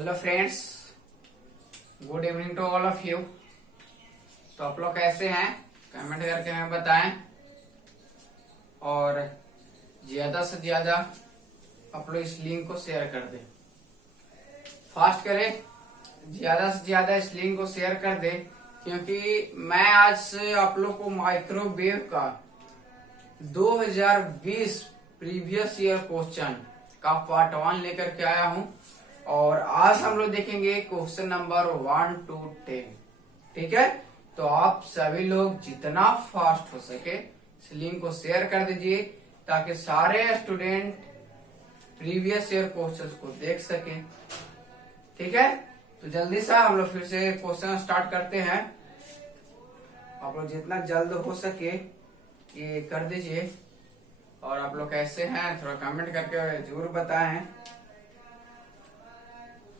Hello friends, good evening to all of you. तो आप लोग कैसे हैं, कमेंट करके हमें बताएं और ज्यादा से ज्यादा आप लोग इस लिंक को शेयर कर दें। फास्ट करें, ज्यादा से ज्यादा इस लिंक को शेयर कर दें, क्योंकि मैं आज से आप लोग को माइक्रोवेव का 2020 प्रीवियस ईयर क्वेश्चन का पार्ट 1 लेकर के आया हूं और आज हम लोग देखेंगे क्वेश्चन नंबर 1 to 10। ठीक है, तो आप सभी लोग जितना फास्ट हो सके इस लिंक को शेयर कर दीजिए ताकि सारे स्टूडेंट प्रीवियस ईयर क्वेश्चंस को देख सके। ठीक है, तो जल्दी से हम लोग फिर से क्वेश्चन स्टार्ट करते हैं। आप लोग जितना जल्द हो सके ये कर दीजिए और आप लोग कैसे हैं थोड़ा कमेंट करके जरूर बताएं।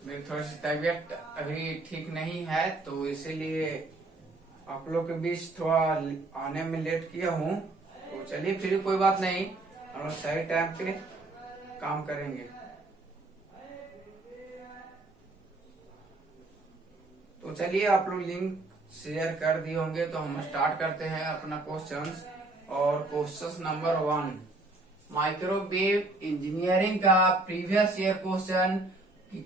मेरी थोड़ी सी तबीयत अभी ठीक नहीं है तो इसीलिए आप लोग के बीच थोड़ा आने में लेट किया हूँ। तो चलिए फिर कोई बात नहीं, हम लोग सही टाइम पे काम करेंगे। तो चलिए आप लोग लिंक शेयर कर दिए होंगे तो हम स्टार्ट करते हैं अपना क्वेश्चंस। और क्वेश्चन नंबर 1 माइक्रोवेव इंजीनियरिंग का प्रीवियस ईयर क्वेश्चन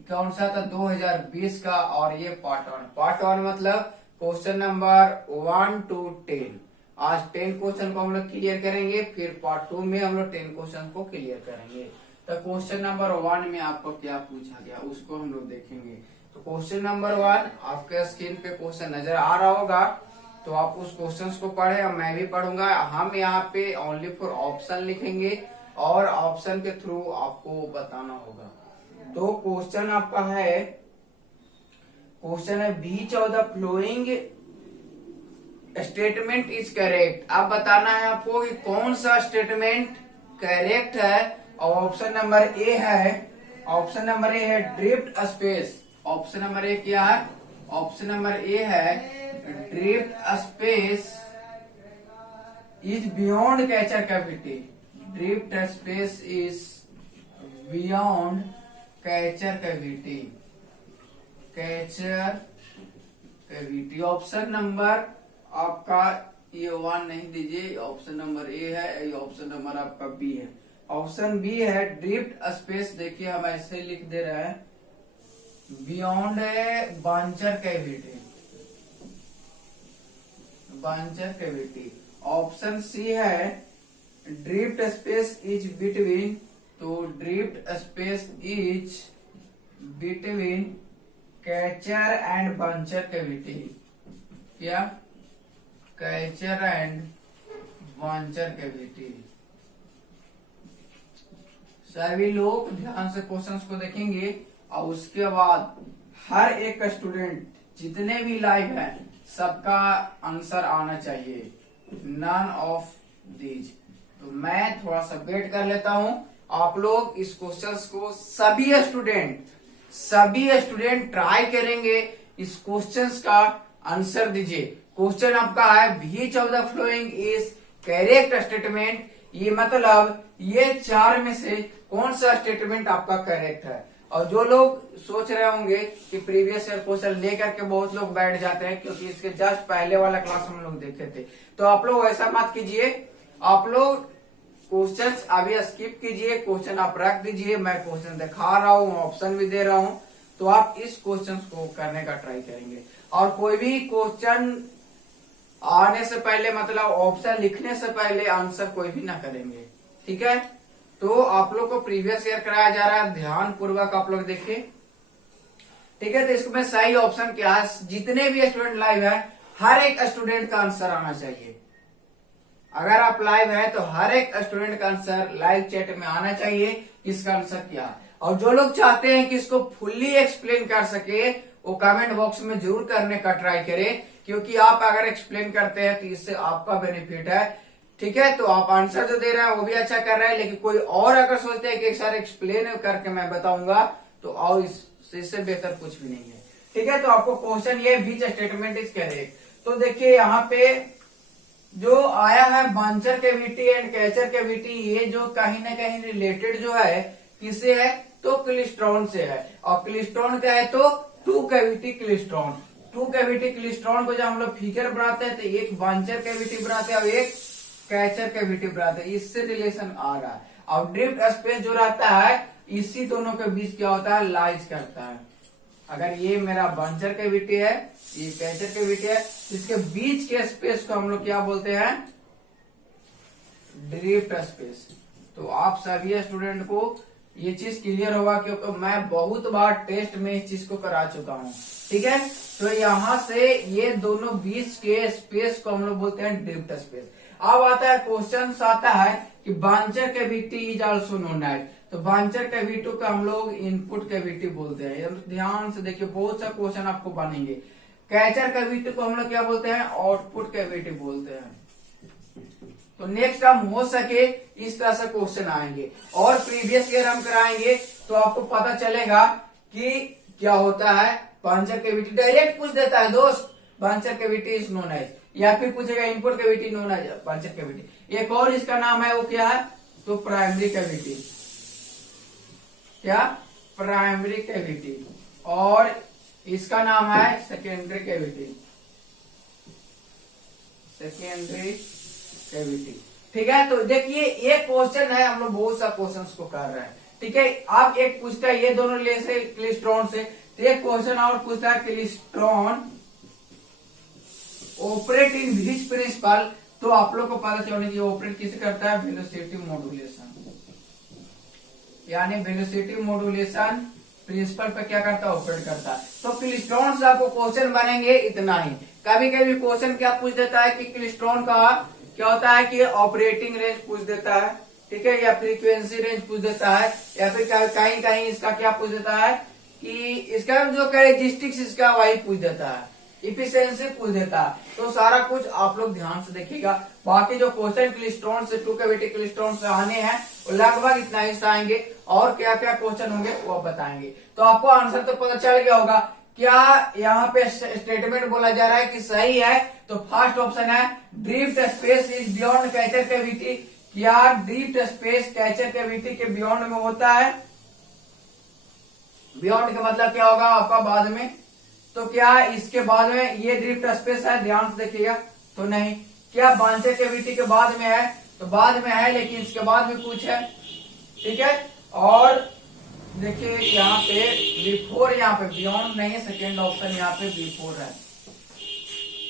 कौन सा था, 2020 का। और ये पार्ट वन मतलब क्वेश्चन नंबर 1 to 10। आज 10 क्वेश्चन को हम लोग क्लियर करेंगे, फिर पार्ट 2 में हम लोग 10 क्वेश्चन को क्लियर करेंगे। तो क्वेश्चन नंबर 1 में आपको क्या पूछा गया उसको हम लोग देखेंगे। तो क्वेश्चन नंबर 1 आपके स्क्रीन पे क्वेश्चन नजर आ रहा होगा, तो आप उस क्वेश्चन को पढ़े और मैं भी पढ़ूंगा। हम यहाँ पे ओनली फॉर ऑप्शन लिखेंगे और ऑप्शन के थ्रू आपको बताना होगा। तो क्वेश्चन आपका है, क्वेश्चन है which of the following statement is correct. अब बताना है आपको कि कौन सा स्टेटमेंट करेक्ट है। और ऑप्शन नंबर ए है drift space. Option number A क्या है, ऑप्शन नंबर ए है drift space is beyond catcher cavity. Drift space is beyond catcher cavity. Option number आपका ये 1 नहीं दीजिए, ऑप्शन नंबर ए है, ये ऑप्शन नंबर आपका बी है। ऑप्शन बी है ड्रिफ्ट स्पेस। देखिए हम ऐसे लिख दे रहे हैं, बियॉन्ड है बांचर कैविटी। ऑप्शन सी है ड्रिफ्ट स्पेस इज बिटवीन। तो drift space is between catcher and buncher cavity. क्या, कैचर एंड बंचर कैविटी। सभी लोग ध्यान से क्वेश्चंस को देखेंगे और उसके बाद हर एक स्टूडेंट जितने भी लाइव हैं सबका आंसर आना चाहिए, नन ऑफ दीज। तो मैं थोड़ा सा वेट कर लेता हूं। आप लोग इस क्वेश्चंस को सभी स्टूडेंट ट्राई करेंगे, इस क्वेश्चंस का आंसर दीजिए। क्वेश्चन आपका है which of the following is correct statement. ये मतलब ये 4 में से कौन सा स्टेटमेंट आपका करेक्ट है। और जो लोग सोच रहे होंगे कि प्रीवियस ईयर क्वेश्चन लेकर के बहुत लोग बैठ जाते हैं, क्योंकि इसके जस्ट पहले वाला क्लास हम लोग देखे थे, तो आप लोग ऐसा मत कीजिए। आप लोग क्वेश्चंस अभी स्किप कीजिए, क्वेश्चन आप रख दीजिए। मैं क्वेश्चन दिखा रहा हूँ, ऑप्शन भी दे रहा हूँ, तो आप इस क्वेश्चन को करने का ट्राई करेंगे। और कोई भी क्वेश्चन आने से पहले मतलब ऑप्शन लिखने से पहले आंसर कोई भी ना करेंगे। ठीक है, तो आप लोग को प्रीवियस ईयर कराया जा रहा है, ध्यान पूर्वक आप लोग देखिए। ठीक है, तो इसमें सही ऑप्शन क्या है, जितने भी स्टूडेंट लाइव है हर एक स्टूडेंट का आंसर आना चाहिए। अगर आप लाइव है तो हर एक स्टूडेंट का आंसर लाइव चैट में आना चाहिए, इसका आंसर क्या है। और जो लोग चाहते हैं कि इसको फुल्ली एक्सप्लेन कर सके वो कमेंट बॉक्स में जरूर करने का ट्राई करें, क्योंकि आप अगर एक्सप्लेन करते हैं तो इससे आपका बेनिफिट है। ठीक है, तो आप आंसर जो दे रहे हैं वो भी अच्छा कर रहे हैं, लेकिन कोई और अगर सोचते हैं कि एक सारे एक्सप्लेन करके मैं बताऊंगा तो और इससे बेहतर कुछ भी नहीं है। ठीक है, तो आपको क्वेश्चन ये बीच स्टेटमेंट इज करेक्ट। तो देखिए यहाँ पे जो आया है buncher cavity and catcher cavity, ये जो कहीं ना कहीं रिलेटेड जो है किससे है, तो क्लिस्ट्रॉन से है। और क्लिस्ट्रॉन क्या है, तो two cavity klystron. Two cavity klystron को जब हम लोग फिगर बनाते हैं तो एक बंचर कैविटी बनाते हैं और एक कैचर कैविटी बनाते हैं, इससे रिलेशन आ रहा है। और ड्रिफ्ट स्पेस जो रहता है इसी दोनों के बीच क्या होता है, लाइज करता है। अगर ये मेरा बंचर कैविटी है, ये कैचर कैविटी है, इसके बीच के स्पेस को हम लोग क्या बोलते हैं, ड्रिफ्ट स्पेस। तो आप सभी स्टूडेंट को ये चीज क्लियर होगा क्योंकि मैं बहुत बार टेस्ट में इस चीज को करा चुका हूँ। ठीक है, तो यहाँ से ये दोनों बीच के स्पेस को हम लोग बोलते हैं ड्रिफ्ट स्पेस। अब आता है क्वेश्चन आता है कि buncher cavity is also known as, तो बंचर कैविटी को हम लोग इनपुट कैविटी बोलते हैं। ध्यान से देखिए, बहुत सा क्वेश्चन आपको बनेंगे। कैचर कैविटी को हम लोग क्या बोलते हैं, आउटपुट कैविटी बोलते हैं। तो नेक्स्ट हम हो सके इस तरह से क्वेश्चन आएंगे और प्रीवियस ईयर हम कराएंगे तो आपको पता चलेगा कि क्या होता है। बंचर कैविटी डायरेक्ट पूछ देता है दोस्त, buncher cavity is known as, या फिर पूछेगा input cavity known as buncher cavity. एक और इसका नाम है, वो क्या है, तो प्राइमरी कैविटी। क्या, प्राइमरी कैविटी। और इसका नाम है सेकेंडरी कैविटी, सेकेंडरी कैविटी। ठीक है, तो देखिए एक क्वेश्चन है, हम लोग बहुत सा क्वेश्चंस को कर रहे हैं। ठीक है, आप एक पूछता है ये दोनों ले से क्लिस्ट्रॉन से, तो एक क्वेश्चन और पूछता है klystron operate in which principle. तो आप लोग को पता चलना चाहिए ऑपरेट किसे करता है, वेलोसिटी मॉड्यूलेशन, यानी वेलोसिटी मॉड्यूलेशन प्रिंसिपल पे क्या करता है, ऑपरेट करता है। तो क्लिस्ट्रॉन से आपको क्वेश्चन बनेंगे इतना ही। कभी कभी क्वेश्चन क्या पूछ देता है कि क्लिस्ट्रॉन का क्या होता है कि ऑपरेटिंग रेंज पूछ देता है, ठीक है, या फ्रीक्वेंसी रेंज पूछ देता है, या फिर कहीं कहीं इसका क्या पूछ देता है कि इसका जो कैरेक्टरिस्टिक्स इसका वही पूछ देता है, इफिशियंसी पूछ देता है। तो सारा कुछ आप लोग ध्यान से देखिएगा। बाकी जो क्वेश्चन क्लिस्ट्रॉन से, टू कैविटी क्लिस्ट्रॉन से आने हैं वो लगभग इतना ही आएंगे, और क्या क्या क्वेश्चन होंगे वो बताएंगे। तो आपको आंसर तो पता चल गया होगा। क्या यहाँ पे स्टेटमेंट बोला जा रहा है कि सही है, तो फर्स्ट ऑप्शन है drift space is beyond catcher cavity. क्या ड्रिफ्ट स्पेस कैचर कैविटी के बियॉन्ड में होता है, बियॉन्ड का मतलब क्या होगा आपका बाद में, तो क्या इसके बाद में ये ड्रिफ्ट स्पेस है, ध्यान से देखिएगा, तो नहीं। क्या बंचर कैविटी के बाद में है, तो बाद में है, लेकिन इसके बाद भी कुछ है। ठीक है, और देखिए यहाँ पे बिफोर, यहाँ पे बियॉन्ड नहीं है, सेकेंड ऑप्शन यहाँ पे बिफोर है,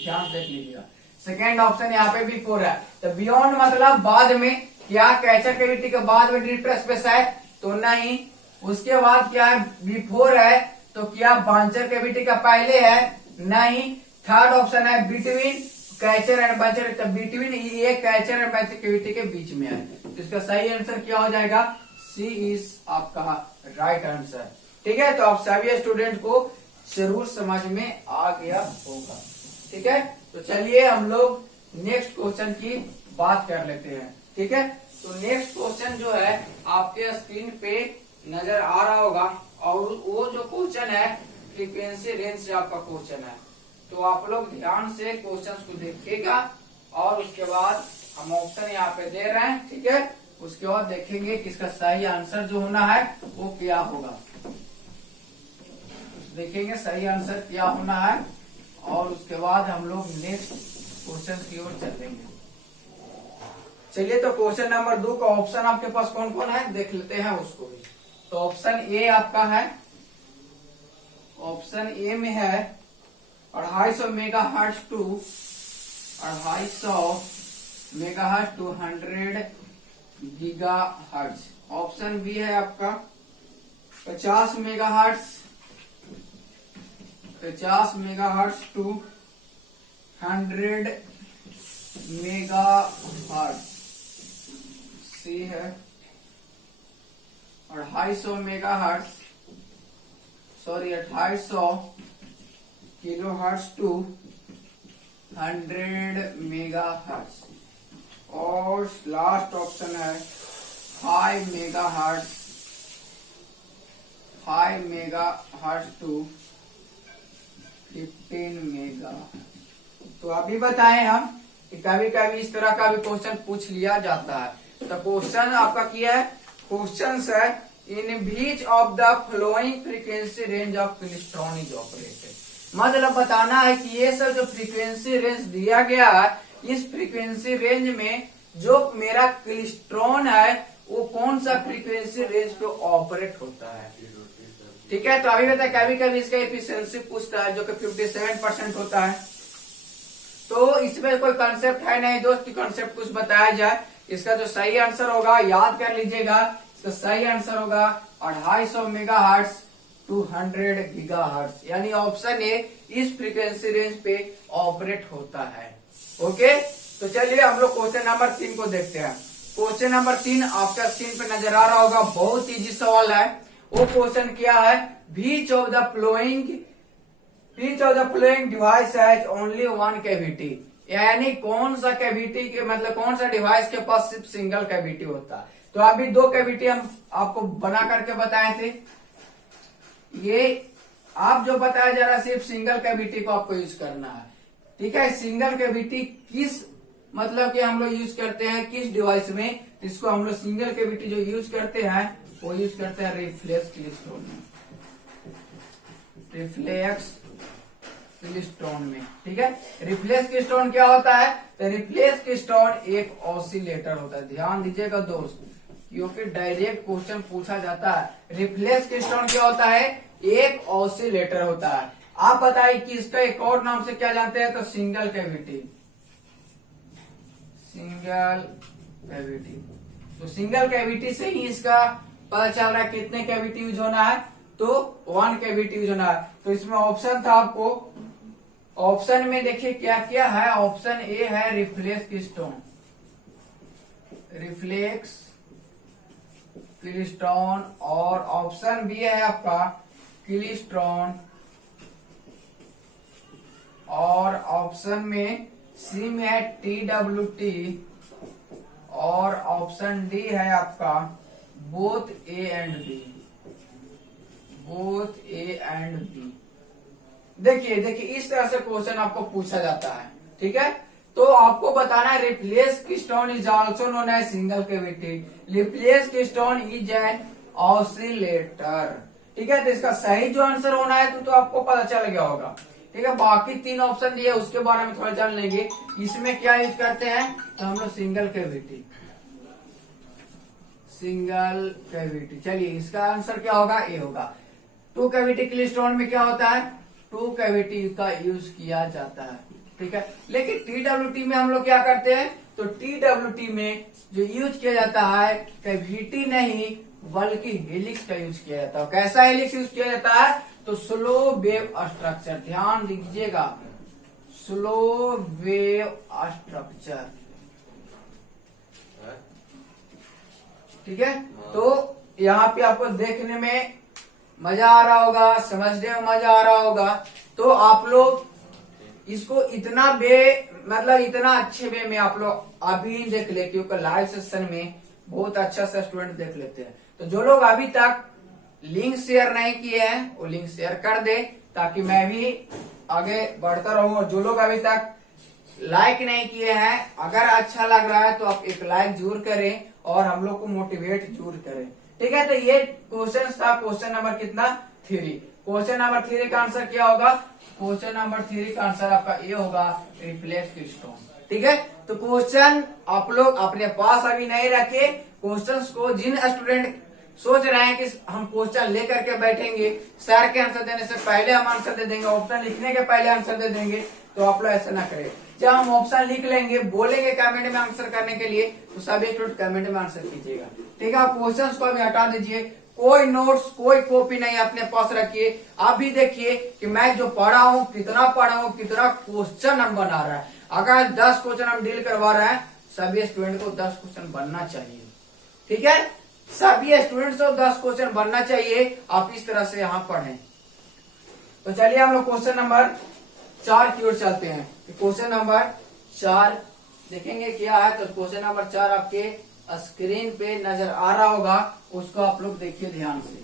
ध्यान देख लीजिएगा, सेकेंड ऑप्शन यहाँ पे बिफोर है। तो बियॉन्ड मतलब बाद में। क्या कैचर कैविटी के बाद में ड्रिफ्ट स्पेस है, तो नहीं। उसके बाद क्या है, बिफोर है, तो क्या बंचर कैविटी का पहले है, नहीं। थर्ड ऑप्शन है बिटवीन कैचर एंड बंचर, तो बिटवीन ये कैचर एंड बंचर कैविटी के बीच में है। तो इसका सही आंसर क्या हो जाएगा, सी इज आपका राइट आंसर। ठीक है, तो आप सभी स्टूडेंट को जरूर समझ में आ गया होगा। ठीक है, तो चलिए हम लोग नेक्स्ट क्वेश्चन की बात कर लेते हैं। ठीक है, तो नेक्स्ट क्वेश्चन जो है आपके स्क्रीन पे नजर आ रहा होगा, और वो जो क्वेश्चन है फ्रीक्वेंसी रेंज से आपका क्वेश्चन है। तो आप लोग ध्यान से क्वेश्चन को देखिएगा, और उसके बाद हम ऑप्शन यहाँ पे दे रहे हैं। ठीक है, उसके बाद देखेंगे कि इसका सही आंसर जो होना है वो क्या होगा, देखेंगे सही आंसर क्या होना है, और उसके बाद हम लोग नेक्स्ट क्वेश्चन की ओर चलेंगे। चलिए, तो क्वेश्चन नंबर 2 का ऑप्शन आपके पास कौन कौन है देख लेते हैं उसको भी। तो ऑप्शन ए आपका है, ऑप्शन ए में है 250 megahertz to 100 gigahertz. Option B है आपका 50 मेगाहर्ट्ज टू 100 मेगाहर्ट्ज। सी है 250 मेगाहर्ट्ज, 250 किलोहर्ट्ज टू 100 मेगाहर्ट्ज। और लास्ट ऑप्शन है 5 मेगाहर्ट्ज टू 15 मेगा। तो अभी बताएं हम कि कभी कभी इस तरह का भी क्वेश्चन पूछ लिया जाता है। तो क्वेश्चन आपका क्या है, क्वेश्चन है in which of the following frequency range of klystron is operated. मतलब बताना है कि ये सब जो फ्रीक्वेंसी रेंज दिया गया है, इस फ्रीक्वेंसी रेंज में जो मेरा क्लिस्ट्रॉन है वो कौन सा फ्रीक्वेंसी रेंज पे ऑपरेट होता है। ठीक है, तो अभी बता कभी कभी इसका एफिशिएंसी पूछता है जो कि 57% होता है। तो इसमें कोई कंसेप्ट है नहीं दोस्त कि कंसेप्ट कुछ बताया जाए। इसका जो सही आंसर होगा याद कर लीजिएगा, इसका सही आंसर होगा 250 मेगाहर्ट्ज 200 गीगाहर्ट्ज, यानी ऑप्शन ए इस फ्रीक्वेंसी रेंज पे ऑपरेट होता है। ओके, तो चलिए हम लोग क्वेश्चन नंबर 3 को देखते हैं। क्वेश्चन नंबर 3 आपका स्क्रीन पे नजर आ रहा होगा, बहुत इजी सवाल है। वो क्वेश्चन क्या है, which of the following device has only one cavity, यानी कौन सा कैविटी के मतलब कौन सा डिवाइस के पास सिर्फ सिंगल कैविटी होता है। तो अभी 2 कैविटी हम आपको बना करके बताए थे, ये आप जो बताया जा रहा है सिर्फ सिंगल कैविटी को आपको यूज करना है। ठीक है, सिंगल कैविटी किस मतलब कि हम लोग यूज करते हैं किस डिवाइस में, इसको हम लोग सिंगल कैविटी जो यूज करते हैं वो यूज करते हैं रिफ्लेक्स क्लिस्ट्रॉन में, रिफ्लेक्स क्लिस्ट्रॉन में। ठीक है, रिफ्लेक्स क्लिस्ट्रॉन क्या होता है, तो रिफ्लेक्स क्लिस्ट्रॉन एक ऑसिलेटर होता है। ध्यान दीजिएगा दोस्त, क्योंकि डायरेक्ट क्वेश्चन पूछा जाता है। रिफ्लेक्स क्लिस्ट्रॉन क्या होता है, एक ऑसिलेटर होता है। आप बताइए कि इसका एक और नाम से क्या जानते हैं, तो सिंगल कैविटी, सिंगल कैविटी। तो सिंगल कैविटी से ही इसका पता चल रहा है कितने कैविटी यूज होना है, तो 1 कैविटी यूज होना है। तो इसमें ऑप्शन था आपको, ऑप्शन में देखिए क्या क्या है। ऑप्शन ए है रिफ्लेक्स क्लिस्ट्रॉन, रिफ्लेक्स क्लिस्ट्रॉन, और ऑप्शन बी है आपका क्लिस्ट्रॉन, और ऑप्शन में सी में है TWT, और ऑप्शन डी है आपका both A and B, both A and B. देखिए इस तरह से क्वेश्चन आपको पूछा जाता है। ठीक है, तो आपको बताना है reflex klystron is also known as single cavity, reflex klystron is an oscillator. ठीक है, तो इसका सही जो आंसर होना है तो आपको पता चल गया होगा। ठीक है, बाकी 3 ऑप्शन दिए उसके बारे में थोड़ा जान लेंगे। इसमें क्या यूज करते हैं, तो हम लोग सिंगल कैविटी, सिंगल कैविटी। चलिए इसका आंसर क्या होगा, ए होगा। 2 कैविटी क्लिस्ट्रॉन में क्या होता है, 2 कैविटी का यूज किया जाता है। ठीक है, लेकिन TWT में हम लोग क्या करते हैं, तो TWT में जो यूज किया जाता है कैविटी नहीं बल्कि हेलिक्स का यूज किया जाता है। कैसा हेलिक्स यूज किया जाता है, तो स्लो वेव स्ट्रक्चर। ध्यान दीजिएगा, स्लो वेव स्ट्रक्चर। ठीक है, तो यहाँ पे आपको देखने में मजा आ रहा होगा, समझने में मजा आ रहा होगा। तो आप लोग इसको इतना इतना अच्छे वे में आप लोग अभी देख ले, क्योंकि लाइव सेशन में बहुत अच्छा सा स्टूडेंट देख लेते हैं। तो जो लोग अभी तक लिंक शेयर नहीं किए हैं वो लिंक शेयर कर दे, ताकि मैं भी आगे बढ़ता रहूं। और जो लोग अभी तक लाइक नहीं किए हैं, अगर अच्छा लग रहा है तो आप एक लाइक जरूर करें और हम लोग को मोटिवेट जरूर करें। ठीक है, तो ये क्वेश्चन था क्वेश्चन नंबर कितना, 3। क्वेश्चन नंबर 3 का आंसर क्या होगा, क्वेश्चन नंबर 3 का आंसर आपका ये होगा रिफ्लेक्स क्लिस्ट्रॉन। ठीक है, तो क्वेश्चन आप लोग अपने पास अभी नहीं रखे। क्वेश्चंस को जिन स्टूडेंट सोच रहे हैं कि हम क्वेश्चन लेकर के बैठेंगे, सर के आंसर देने से पहले हम आंसर दे देंगे, ऑप्शन लिखने के पहले आंसर दे देंगे, तो आप लोग ऐसा ना करें। जब हम ऑप्शन लिख लेंगे, बोलेंगे कमेंट में आंसर करने के लिए, तो सभी स्टूडेंट कमेंट में आंसर कीजिएगा। ठीक है, आप क्वेश्चन को अभी हटा दीजिए, कोई नोट्स कोई कॉपी नहीं अपने पास रखिए। आप भी देखिए कि मैं जो पढ़ा हूँ कितना पढ़ा हूँ, कितना क्वेश्चन हम बना रहा है। अगर 10 क्वेश्चन हम डील करवा रहे हैं, सभी स्टूडेंट को 10 क्वेश्चन बनना चाहिए। ठीक है, सभी स्टूडेंट्स को 10 क्वेश्चन बनना चाहिए। आप इस तरह से यहाँ पढ़ें। तो चलिए हम लोग क्वेश्चन नंबर 4 की ओर चलते हैं। क्वेश्चन नंबर 4 देखेंगे क्या है। तो क्वेश्चन नंबर 4 आपके स्क्रीन पे नजर आ रहा होगा, उसको आप लोग देखिए ध्यान से।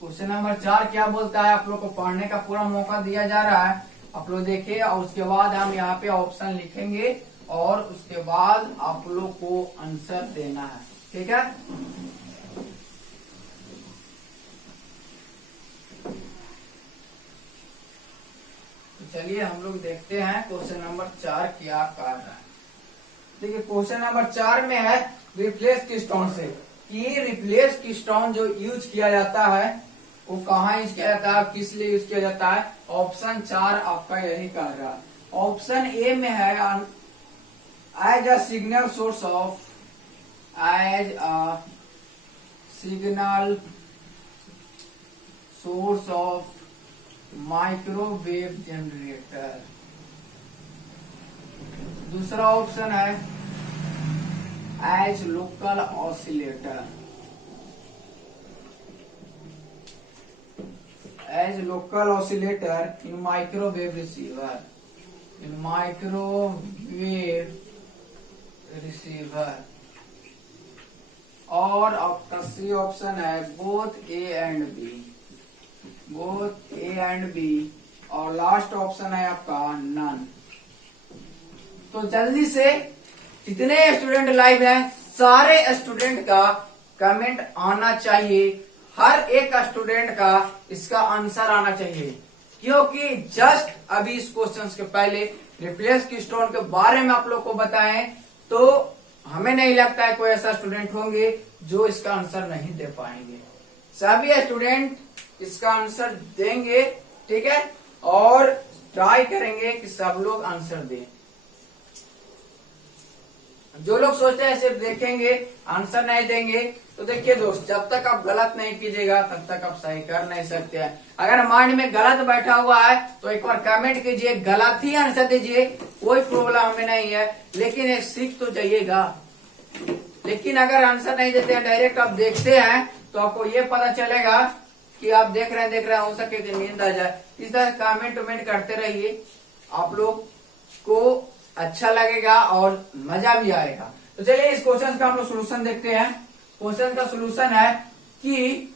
क्वेश्चन नंबर 4 क्या बोलता है, आप लोग को पढ़ने का पूरा मौका दिया जा रहा है। आप लोग देखिए और उसके बाद हम यहाँ पे ऑप्शन लिखेंगे और उसके बाद आप लोग को आंसर देना है। ठीक है, तो चलिए हम लोग देखते हैं क्वेश्चन नंबर 4 क्या कर रहा है। देखिए क्वेश्चन नंबर 4 में है रिप्लेस कीस्टोन से, कि रिप्लेस कीस्टोन जो यूज किया जाता है वो कहाँ यूज किया जाता है, किस लिए यूज किया जाता है। ऑप्शन 4 आपका यही कर रहा है। ऑप्शन ए में है as a signal source of, as a signal source of microwave generator. दूसरा ऑप्शन है as local oscillator, as local oscillator in microwave receiver, in microwave receiver. और आपका सी ऑप्शन है both A and B, both A and B. और last option है आपका none. तो जल्दी से जितने स्टूडेंट लाइव हैं सारे स्टूडेंट का कमेंट आना चाहिए, हर एक स्टूडेंट का इसका आंसर आना चाहिए, क्योंकि जस्ट अभी इस क्वेश्चन के पहले रिप्लेस कीस्टोन के बारे में आप लोग को बताएं, तो हमें नहीं लगता है कोई ऐसा स्टूडेंट होंगे जो इसका आंसर नहीं दे पाएंगे। सभी स्टूडेंट इसका आंसर देंगे, ठीक है, और ट्राई करेंगे कि सब लोग आंसर दें। जो लोग सोचते हैं सिर्फ देखेंगे आंसर नहीं देंगे, तो देखिए दोस्त, जब तक आप गलत नहीं कीजिएगा तब तक आप सही कर नहीं सकते हैं। अगर माइंड में गलत बैठा हुआ है तो एक बार कमेंट कीजिए, गलत ही आंसर दीजिए, कोई प्रॉब्लम हमें नहीं है, लेकिन एक सीख तो जाइएगा। लेकिन अगर आंसर नहीं देते हैं, डायरेक्ट आप देखते हैं, तो आपको ये पता चलेगा कि आप देख रहे हैं, हो सके कि नींद आ जाए। इस तरह कमेंट वमेंट करते रहिए, आप लोग को अच्छा लगेगा और मजा भी आएगा। तो चलिए इस क्वेश्चन का हम लोग सोल्यूशन देखते हैं। क्वेश्चन का सोल्यूशन है कि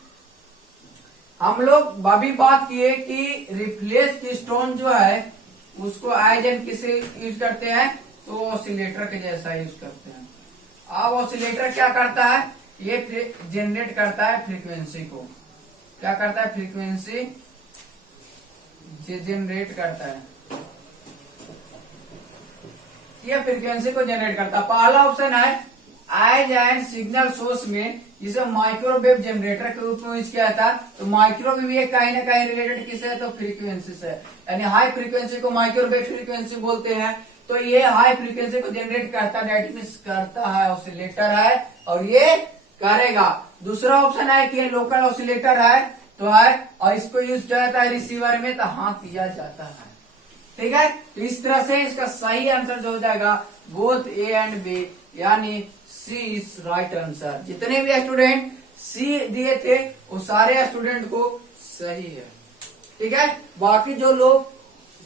हम लोग अभी बात किए कि रिप्लेस कीस्टोन जो है उसको एज एन किसे यूज करते हैं, तो ऑसिलेटर के जैसा यूज करते हैं। अब ऑसिलेटर क्या करता है, ये जनरेट करता है फ्रीक्वेंसी को, क्या करता है, फ्रीक्वेंसी जनरेट करता है, ये फ्रीक्वेंसी को जनरेट करता है। पहला ऑप्शन है एज एंड सिग्नल सोर्स में, जिसे माइक्रोवेव जनरेटर के रूप में यूज किया था। तो माइक्रोवेव ये कहीं ना कहीं रिलेटेड किससे है, तो फ्रीक्वेंसी से, यानी हाई फ्रीक्वेंसी को माइक्रोवेव फ्रीक्वेंसी बोलते हैं। तो ये हाई फ्रीक्वेंसी को जनरेट करता है, डेट मीन्स करता है, ऑसिलेटर है और ये करेगा। दूसरा ऑप्शन है कि लोकल ऑसिलेटर है, तो है, और इसको यूज किया जाता है रिसीवर में, तो हाँ किया जाता है। ठीक है, तो इस तरह से इसका सही आंसर जो हो जाएगा बोथ ए एंड बी, यानी सी इज राइट आंसर। जितने भी स्टूडेंट सी दिए थे वो सारे स्टूडेंट को सही है। ठीक है, बाकी जो लोग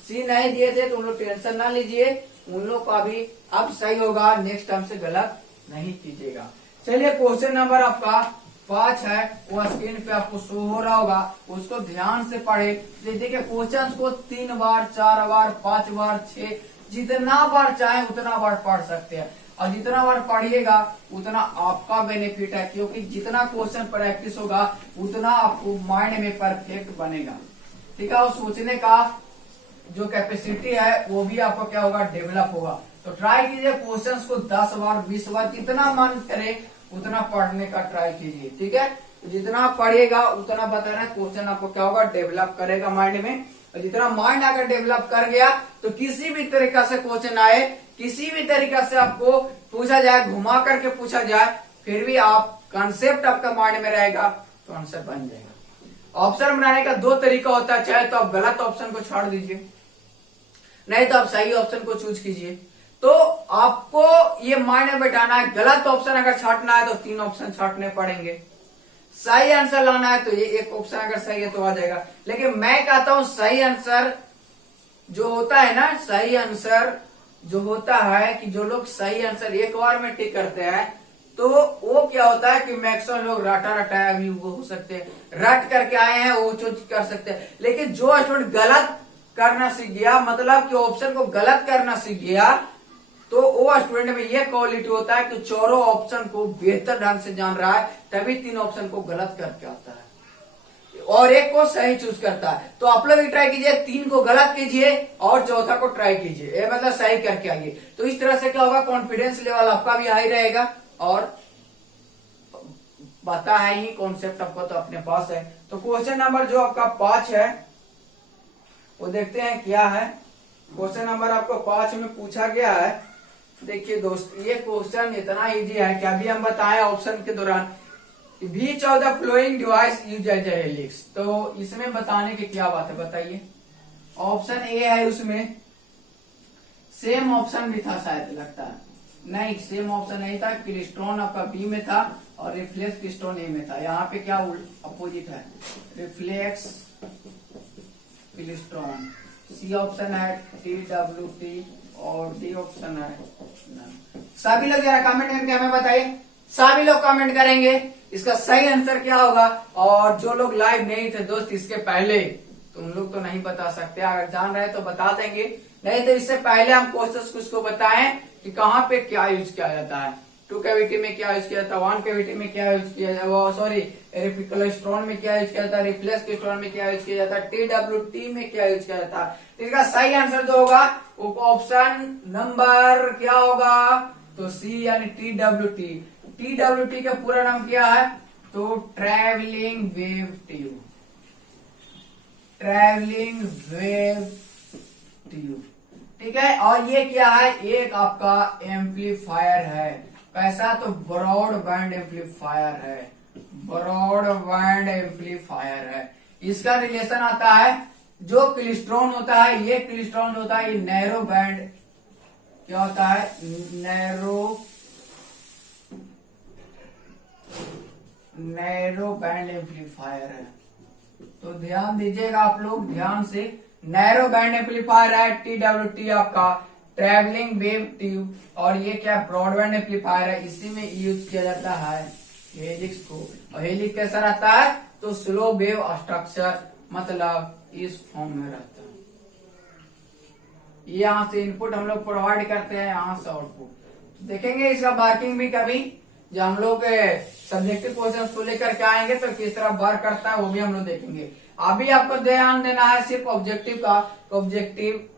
सी नहीं दिए थे तो उन लोग टेंशन ना लीजिए, उन लोग का भी अब सही होगा, नेक्स्ट टाइम से गलत नहीं कीजिएगा। चलिए क्वेश्चन नंबर आपका 5 है, वो स्क्रीन पे आपको शो हो रहा होगा, उसको ध्यान से पढ़े। देखिए क्वेश्चन को 3 बार, 4 बार, 5 बार, 6, जितना बार चाहे उतना बार पढ़ सकते हैं, और जितना बार पढ़िएगा उतना आपका बेनिफिट है, क्योंकि जितना क्वेश्चन प्रैक्टिस होगा उतना आपको माइंड में परफेक्ट बनेगा। ठीक है, और सोचने का जो कैपेसिटी है वो भी आपका क्या होगा, डेवलप होगा। तो ट्राई कीजिए क्वेश्चंस को 10 बार, 20 बार, जितना मन करे उतना पढ़ने का ट्राई कीजिए। ठीक है, तो जितना पढ़िएगा उतना बता रहे क्वेश्चन आपको क्या होगा, डेवलप करेगा माइंड में। और जितना माइंड अगर डेवलप कर गया तो किसी भी तरीका से क्वेश्चन आए, किसी भी तरीका से आपको पूछा जाए, घुमा करके पूछा जाए, फिर भी आप कंसेप्ट आपका माइंड में रहेगा तो आंसर बन जाएगा। ऑप्शन बनाने का 2 तरीका होता है, चाहे तो आप गलत ऑप्शन को छोड़ दीजिए, नहीं तो आप सही ऑप्शन को चूज कीजिए। तो आपको ये माइंड में बैठाना है, गलत ऑप्शन अगर छाटना है तो 3 ऑप्शन छाटने पड़ेंगे, सही आंसर लाना है तो ये एक ऑप्शन अगर सही है तो आ जाएगा। लेकिन मैं कहता हूं सही आंसर जो होता है ना, सही आंसर जो होता है कि जो लोग सही आंसर एक बार में टिक करते हैं, तो वो क्या होता है कि मैक्सिमम लोग रटा रटाया भी वो हो सकते हैं, रट करके आए हैं वो चूज कर सकते हैं। लेकिन जो स्टूडेंट गलत करना सीख गया, मतलब कि ऑप्शन को गलत करना सीख गया, तो वो स्टूडेंट में ये क्वालिटी होता है कि चारों ऑप्शन को बेहतर ढंग से जान रहा है, तभी 3 ऑप्शन को गलत करके आता है और एक को सही चूज करता है। तो आप लोग भी ट्राई कीजिए, 3 को गलत कीजिए और चौथा को ट्राई कीजिए, ये मतलब सही करके आइए। तो इस तरह से क्या होगा, कॉन्फिडेंस लेवल आपका भी हाई रहेगा और पता है ही कॉन्सेप्ट आपको तो अपने पास है। तो क्वेश्चन नंबर जो आपका 5 है वो देखते हैं क्या है। क्वेश्चन नंबर आपको 5 में पूछा गया है। देखिए दोस्त, ये क्वेश्चन इतना इजी है कि अभी हम बताएं ऑप्शन के दौरान which of the following device use as a helix. तो इसमें बताने की क्या बात है बताइए। ऑप्शन ए है, उसमें सेम ऑप्शन भी था शायद, लगता है नहीं सेम ऑप्शन नहीं था। क्लिस्ट्रॉन आपका बी में था और रिफ्लेक्स क्लिस्ट्रॉन ए में था। यहाँ पे क्या अपोजिट है, रिफ्लेक्स क्लिस्ट्रॉन। सी ऑप्शन है TWT और डी ऑप्शन है नन। सभी लोग जरा कमेंट करके हमें बताइए, सभी लोग कमेंट करेंगे इसका सही आंसर क्या होगा। और जो लोग लाइव नहीं थे दोस्त इसके पहले, तुम लोग तो नहीं बता सकते, अगर जान रहे तो बता देंगे, नहीं तो इससे पहले हम क्वेश्चन कुछ को बताएं कि कहाँ पे क्या यूज किया जाता है। 2 कैविटी में क्या यूज किया जाता है, 1 कैविटी में क्या यूज किया जाता है, सॉरी क्लिस्ट्रॉन में क्या यूज किया जाता है, रिफ्लेक्स क्लिस्ट्रॉन में क्या यूज किया जाता है, TWT में क्या यूज किया जाता है। तो इसका सही आंसर जो होगा वो ऑप्शन नंबर क्या होगा, तो सी यानी TWT। TWT का पूरा नाम क्या है, तो travelling wave tube, travelling wave tube, ठीक है। और ये क्या है, एक आपका एम्पलीफायर है, कैसा, तो ब्रॉड बैंड एम्पलीफायर है, ब्रॉड बैंड एम्पलीफायर है। इसका रिलेशन आता है जो क्लिस्ट्रॉन होता है, ये क्लिस्ट्रॉन जो होता है ये नैरो बैंड क्या होता है, नैरो बैंड एम्पलीफायर है। तो ध्यान दीजिएगा आप लोग ध्यान से, नैरो बैंड एम्पलीफायर है TWT आपका ट्रैवलिंग वेव ट्यूब, और ये क्या ब्रॉडबैंड एम्पलीफायर है, इसी में यूज किया जाता है हेलिक्स को। और हेलिक्स कैसा रहता है, तो स्लो वेव स्ट्रक्चर, मतलब इस फॉर्म में रहता है। यहाँ से इनपुट हम लोग प्रोवाइड करते हैं, यहाँ से आउटपुट। देखेंगे इसका वर्किंग भी कभी, जब हम लोग सब्जेक्टिव क्वेश्चन को लेकर के आएंगे तो किस तरह वर्क करता है वो भी हम लोग देखेंगे। अभी आपको ध्यान देना है सिर्फ ऑब्जेक्टिव का। ऑब्जेक्टिव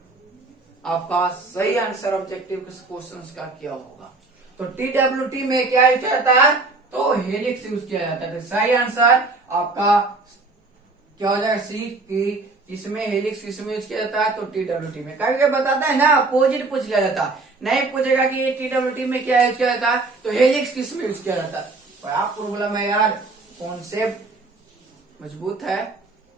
आपका सही आंसर ऑब्जेक्टिव क्वेश्चन का क्या होगा, तो TWT में क्या यूज किया जाता है, तो हेलिक्स यूज किया जाता है। तो सही आंसर आपका क्या हो जाएगा, सी की इसमें हेलिक्स किसमें यूज किया जाता है, तो TWT में। कभी बताता है ना अपोजिट पूछ लिया जाता है, नहीं पूछेगा कि ये TWT में क्या यूज किया जाता है, तो हेलिक्स किसमें यूज किया जाता है। आप प्रॉब्लम है यार, कॉन्सेप्ट मजबूत है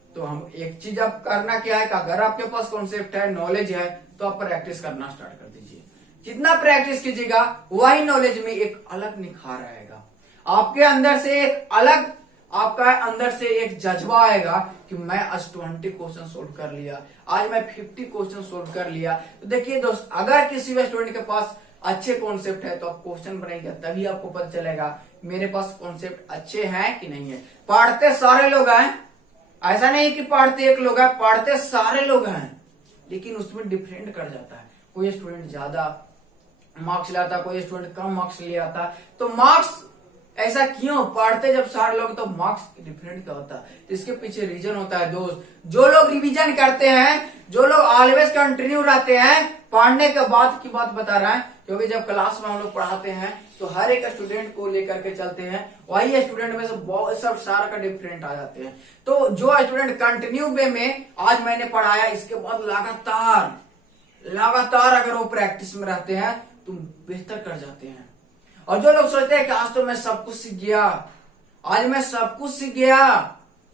तो हम एक चीज अब करना क्या है कि अगर आपके पास कॉन्सेप्ट है, नॉलेज है, तो आप प्रैक्टिस करना स्टार्ट कर दीजिए। जितना प्रैक्टिस कीजिएगा वही नॉलेज में एक अलग निखार आएगा, आपके अंदर से एक अलग, आपका अंदर से एक जज्बा आएगा कि मैं आज 20 क्वेश्चन सोल्व कर लिया, आज मैं 50 क्वेश्चन सोल्व कर लिया। तो देखिए दोस्त, अगर किसी भी स्टूडेंट के पास अच्छे कॉन्सेप्ट है तो आप क्वेश्चन बनाएंगे, तभी आपको पता चलेगा मेरे पास कॉन्सेप्ट अच्छे हैं कि नहीं है। पढ़ते सारे लोग हैं, ऐसा नहीं कि पढ़ते एक लोग हैं, पढ़ते सारे लोग हैं, लेकिन उसमें डिफरेंट कर जाता है। कोई स्टूडेंट ज्यादा मार्क्स ले आता, कोई स्टूडेंट कम मार्क्स ले आता। तो मार्क्स ऐसा क्यों, पढ़ते जब सारे लोग तो मार्क्स डिफरेंट का होता है। इसके पीछे रीजन होता है दोस्त, जो लोग रिवीजन करते हैं, जो लोग ऑलवेज कंटिन्यू रहते हैं, पढ़ने के बाद की बात बता रहा है, क्योंकि जब क्लास में हम लोग पढ़ाते हैं तो हर एक स्टूडेंट को लेकर के चलते हैं, वही स्टूडेंट में से बहुत सब सारा का डिफरेंट आ जाते हैं। तो जो स्टूडेंट कंटिन्यू वे में आज मैंने पढ़ाया, इसके बाद लगातार अगर वो प्रैक्टिस में रहते हैं तो बेहतर कर जाते हैं। और जो लोग सोचते हैं कि आज तो मैं सब कुछ सीख गया, आज मैं सब कुछ सीख गया,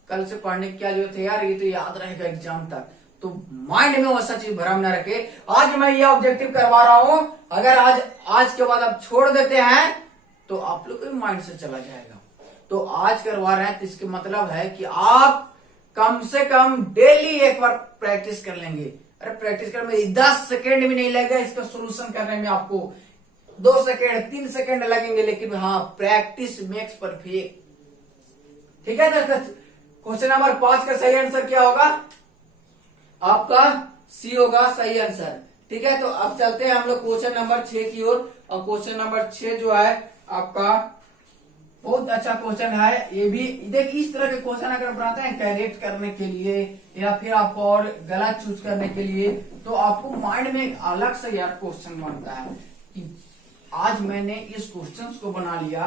कल से पढ़ने की क्या जरूरत है यार, ये तो याद रहेगा एग्जाम तक, तो माइंड में वैसा चीज भरम ना रखे। आज मैं ये ऑब्जेक्टिव करवा रहा हूं, अगर आज के बाद आप छोड़ देते हैं तो आप लोग के माइंड से चला जाएगा। तो आज करवा रहे हैं तो इसके मतलब है कि आप कम से कम डेली एक बार प्रैक्टिस कर लेंगे। अरे प्रैक्टिस करने में 10 सेकेंड भी नहीं लगेगा, इसका सोल्यूशन करने में आपको 2 सेकेंड 3 सेकेंड लगेंगे, लेकिन हाँ प्रैक्टिस मेक्स परफेक्ट, ठीक है। क्वेश्चन नंबर 5 का सही आंसर क्या होगा, आपका सी होगा सही आंसर। ठीक है, तो अब चलते हैं हम लोग क्वेश्चन नंबर 6 की ओर। और क्वेश्चन नंबर 6 जो है आपका बहुत अच्छा क्वेश्चन है। ये भी देखिए, इस तरह के क्वेश्चन अगर बनाते हैं करेक्ट करने के लिए या फिर आपको और गलत चूज करने के लिए, तो आपको माइंड में एक अलग से यार क्वेश्चन बनता है कि आज मैंने इस क्वेश्चन को बना लिया,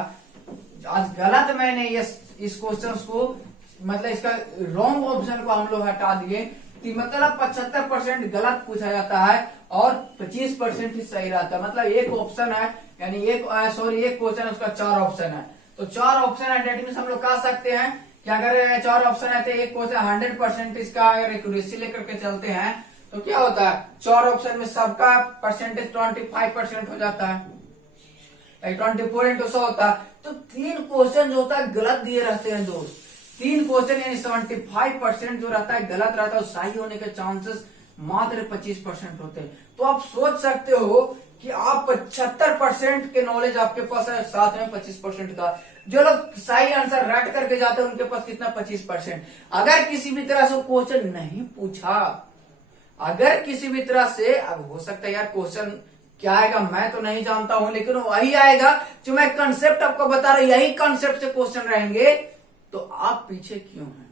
आज गलत मैंने इस क्वेश्चन को, मतलब इसका रॉन्ग ऑप्शन को हम लोग हटा दिए, कि मतलब 75% गलत पूछा जाता है और 25% ही सही रहता है। मतलब एक ऑप्शन है, यानी एक क्वेश्चन है, उसका 4 ऑप्शन है, तो 4 ऑप्शन है, डेट मीन्स हम लोग कह सकते हैं कि अगर 4 ऑप्शन है तो एक क्वेश्चन 100% इसका अगर एक्यूरेसी लेकर के चलते हैं तो क्या होता है, 4 ऑप्शन में सबका परसेंटेज 25% हो जाता है, 24 इंटू 100 होता है। तो 3 क्वेश्चन जो होता है गलत दिए रहते हैं दोस्त, 3 क्वेश्चन यानी 75% जो रहता है गलत रहता है, सही होने के चांसेस मात्र 25% होते हैं। तो आप सोच सकते हो कि आप 75% के नॉलेज आपके पास है, साथ में 25% का। जो लोग सही आंसर राइट करके जाते हैं उनके पास कितना, 25%। अगर किसी भी तरह से क्वेश्चन नहीं पूछा, अगर किसी भी तरह से, अब हो सकता है यार क्वेश्चन क्या आएगा मैं तो नहीं जानता हूं, लेकिन वही आएगा जो मैं कंसेप्ट आपको बता रहा हूं, यही कंसेप्ट से क्वेश्चन रहेंगे, तो आप पीछे क्यों हैं।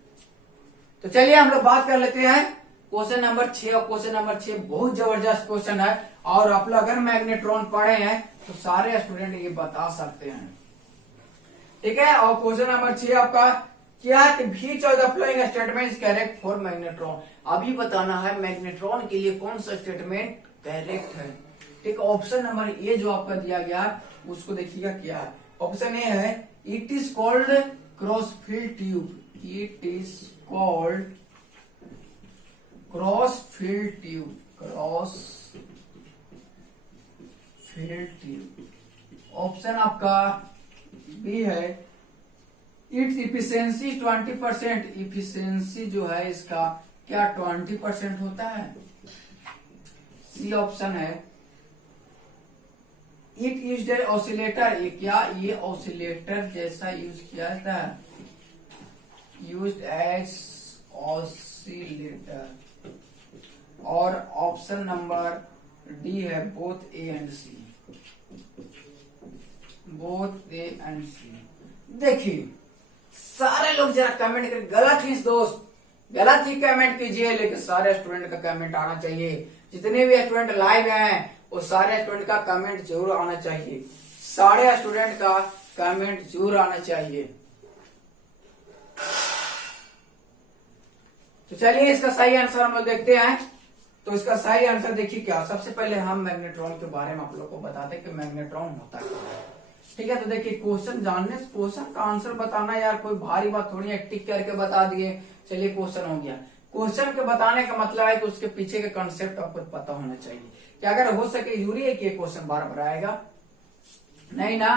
तो चलिए हम लोग बात कर लेते हैं क्वेश्चन नंबर 6। और क्वेश्चन नंबर 6 बहुत जबरदस्त क्वेश्चन है, और आप लोग अगर मैग्नेट्रॉन पढ़े हैं तो सारे स्टूडेंट ये बता सकते हैं, ठीक है। और क्वेश्चन नंबर 6 आपका क्या है कि which of the following statement is correct for magnetron. अभी बताना है मैग्नेट्रॉन के लिए कौन सा स्टेटमेंट करेक्ट है, ठीक। ऑप्शन नंबर ए जो आपका दिया गया उसको देखिएगा क्या है। ऑप्शन ए है it is called cross field tube, it is called cross field tube, cross field tube. Option आपका बी है इट्स इफिशियंसी 20%, इफिशियंसी जो है इसका क्या 20% होता है। सी ऑप्शन है इट यूज्ड एज ऑसिलेटर, क्या ये ऑसिलेटर जैसा यूज किया जाता है, यूज्ड एज ऑसिलेटर। और ऑप्शन नंबर डी है both A and C, both A and C. देखिए सारे लोग जरा कमेंट कर, गलत ही दोस्त गलत ही कमेंट कीजिए, लेकिन सारे स्टूडेंट का कमेंट आना चाहिए। जितने भी स्टूडेंट लाइव हैं वो सारे स्टूडेंट का कमेंट जरूर आना चाहिए, सारे स्टूडेंट का कमेंट जरूर आना चाहिए। तो चलिए इसका सही आंसर हम लोग देखते हैं। तो इसका सही आंसर देखिए क्या, सबसे पहले हम मैग्नेट्रॉन के बारे में आप लोग को बताते हैं कि मैग्नेट्रॉन होता क्या है, ठीक है। तो देखिए क्वेश्चन जानने से क्वेश्चन का आंसर बताना यार कोई भारी बात थोड़ी है, टिक करके बता दिए चलिए क्वेश्चन हो गया। क्वेश्चन के बताने का मतलब है कि उसके पीछे के कंसेप्ट आपको पता होना चाहिए, कि अगर हो सके जरूरी है कि क्वेश्चन बार बार आएगा नहीं ना।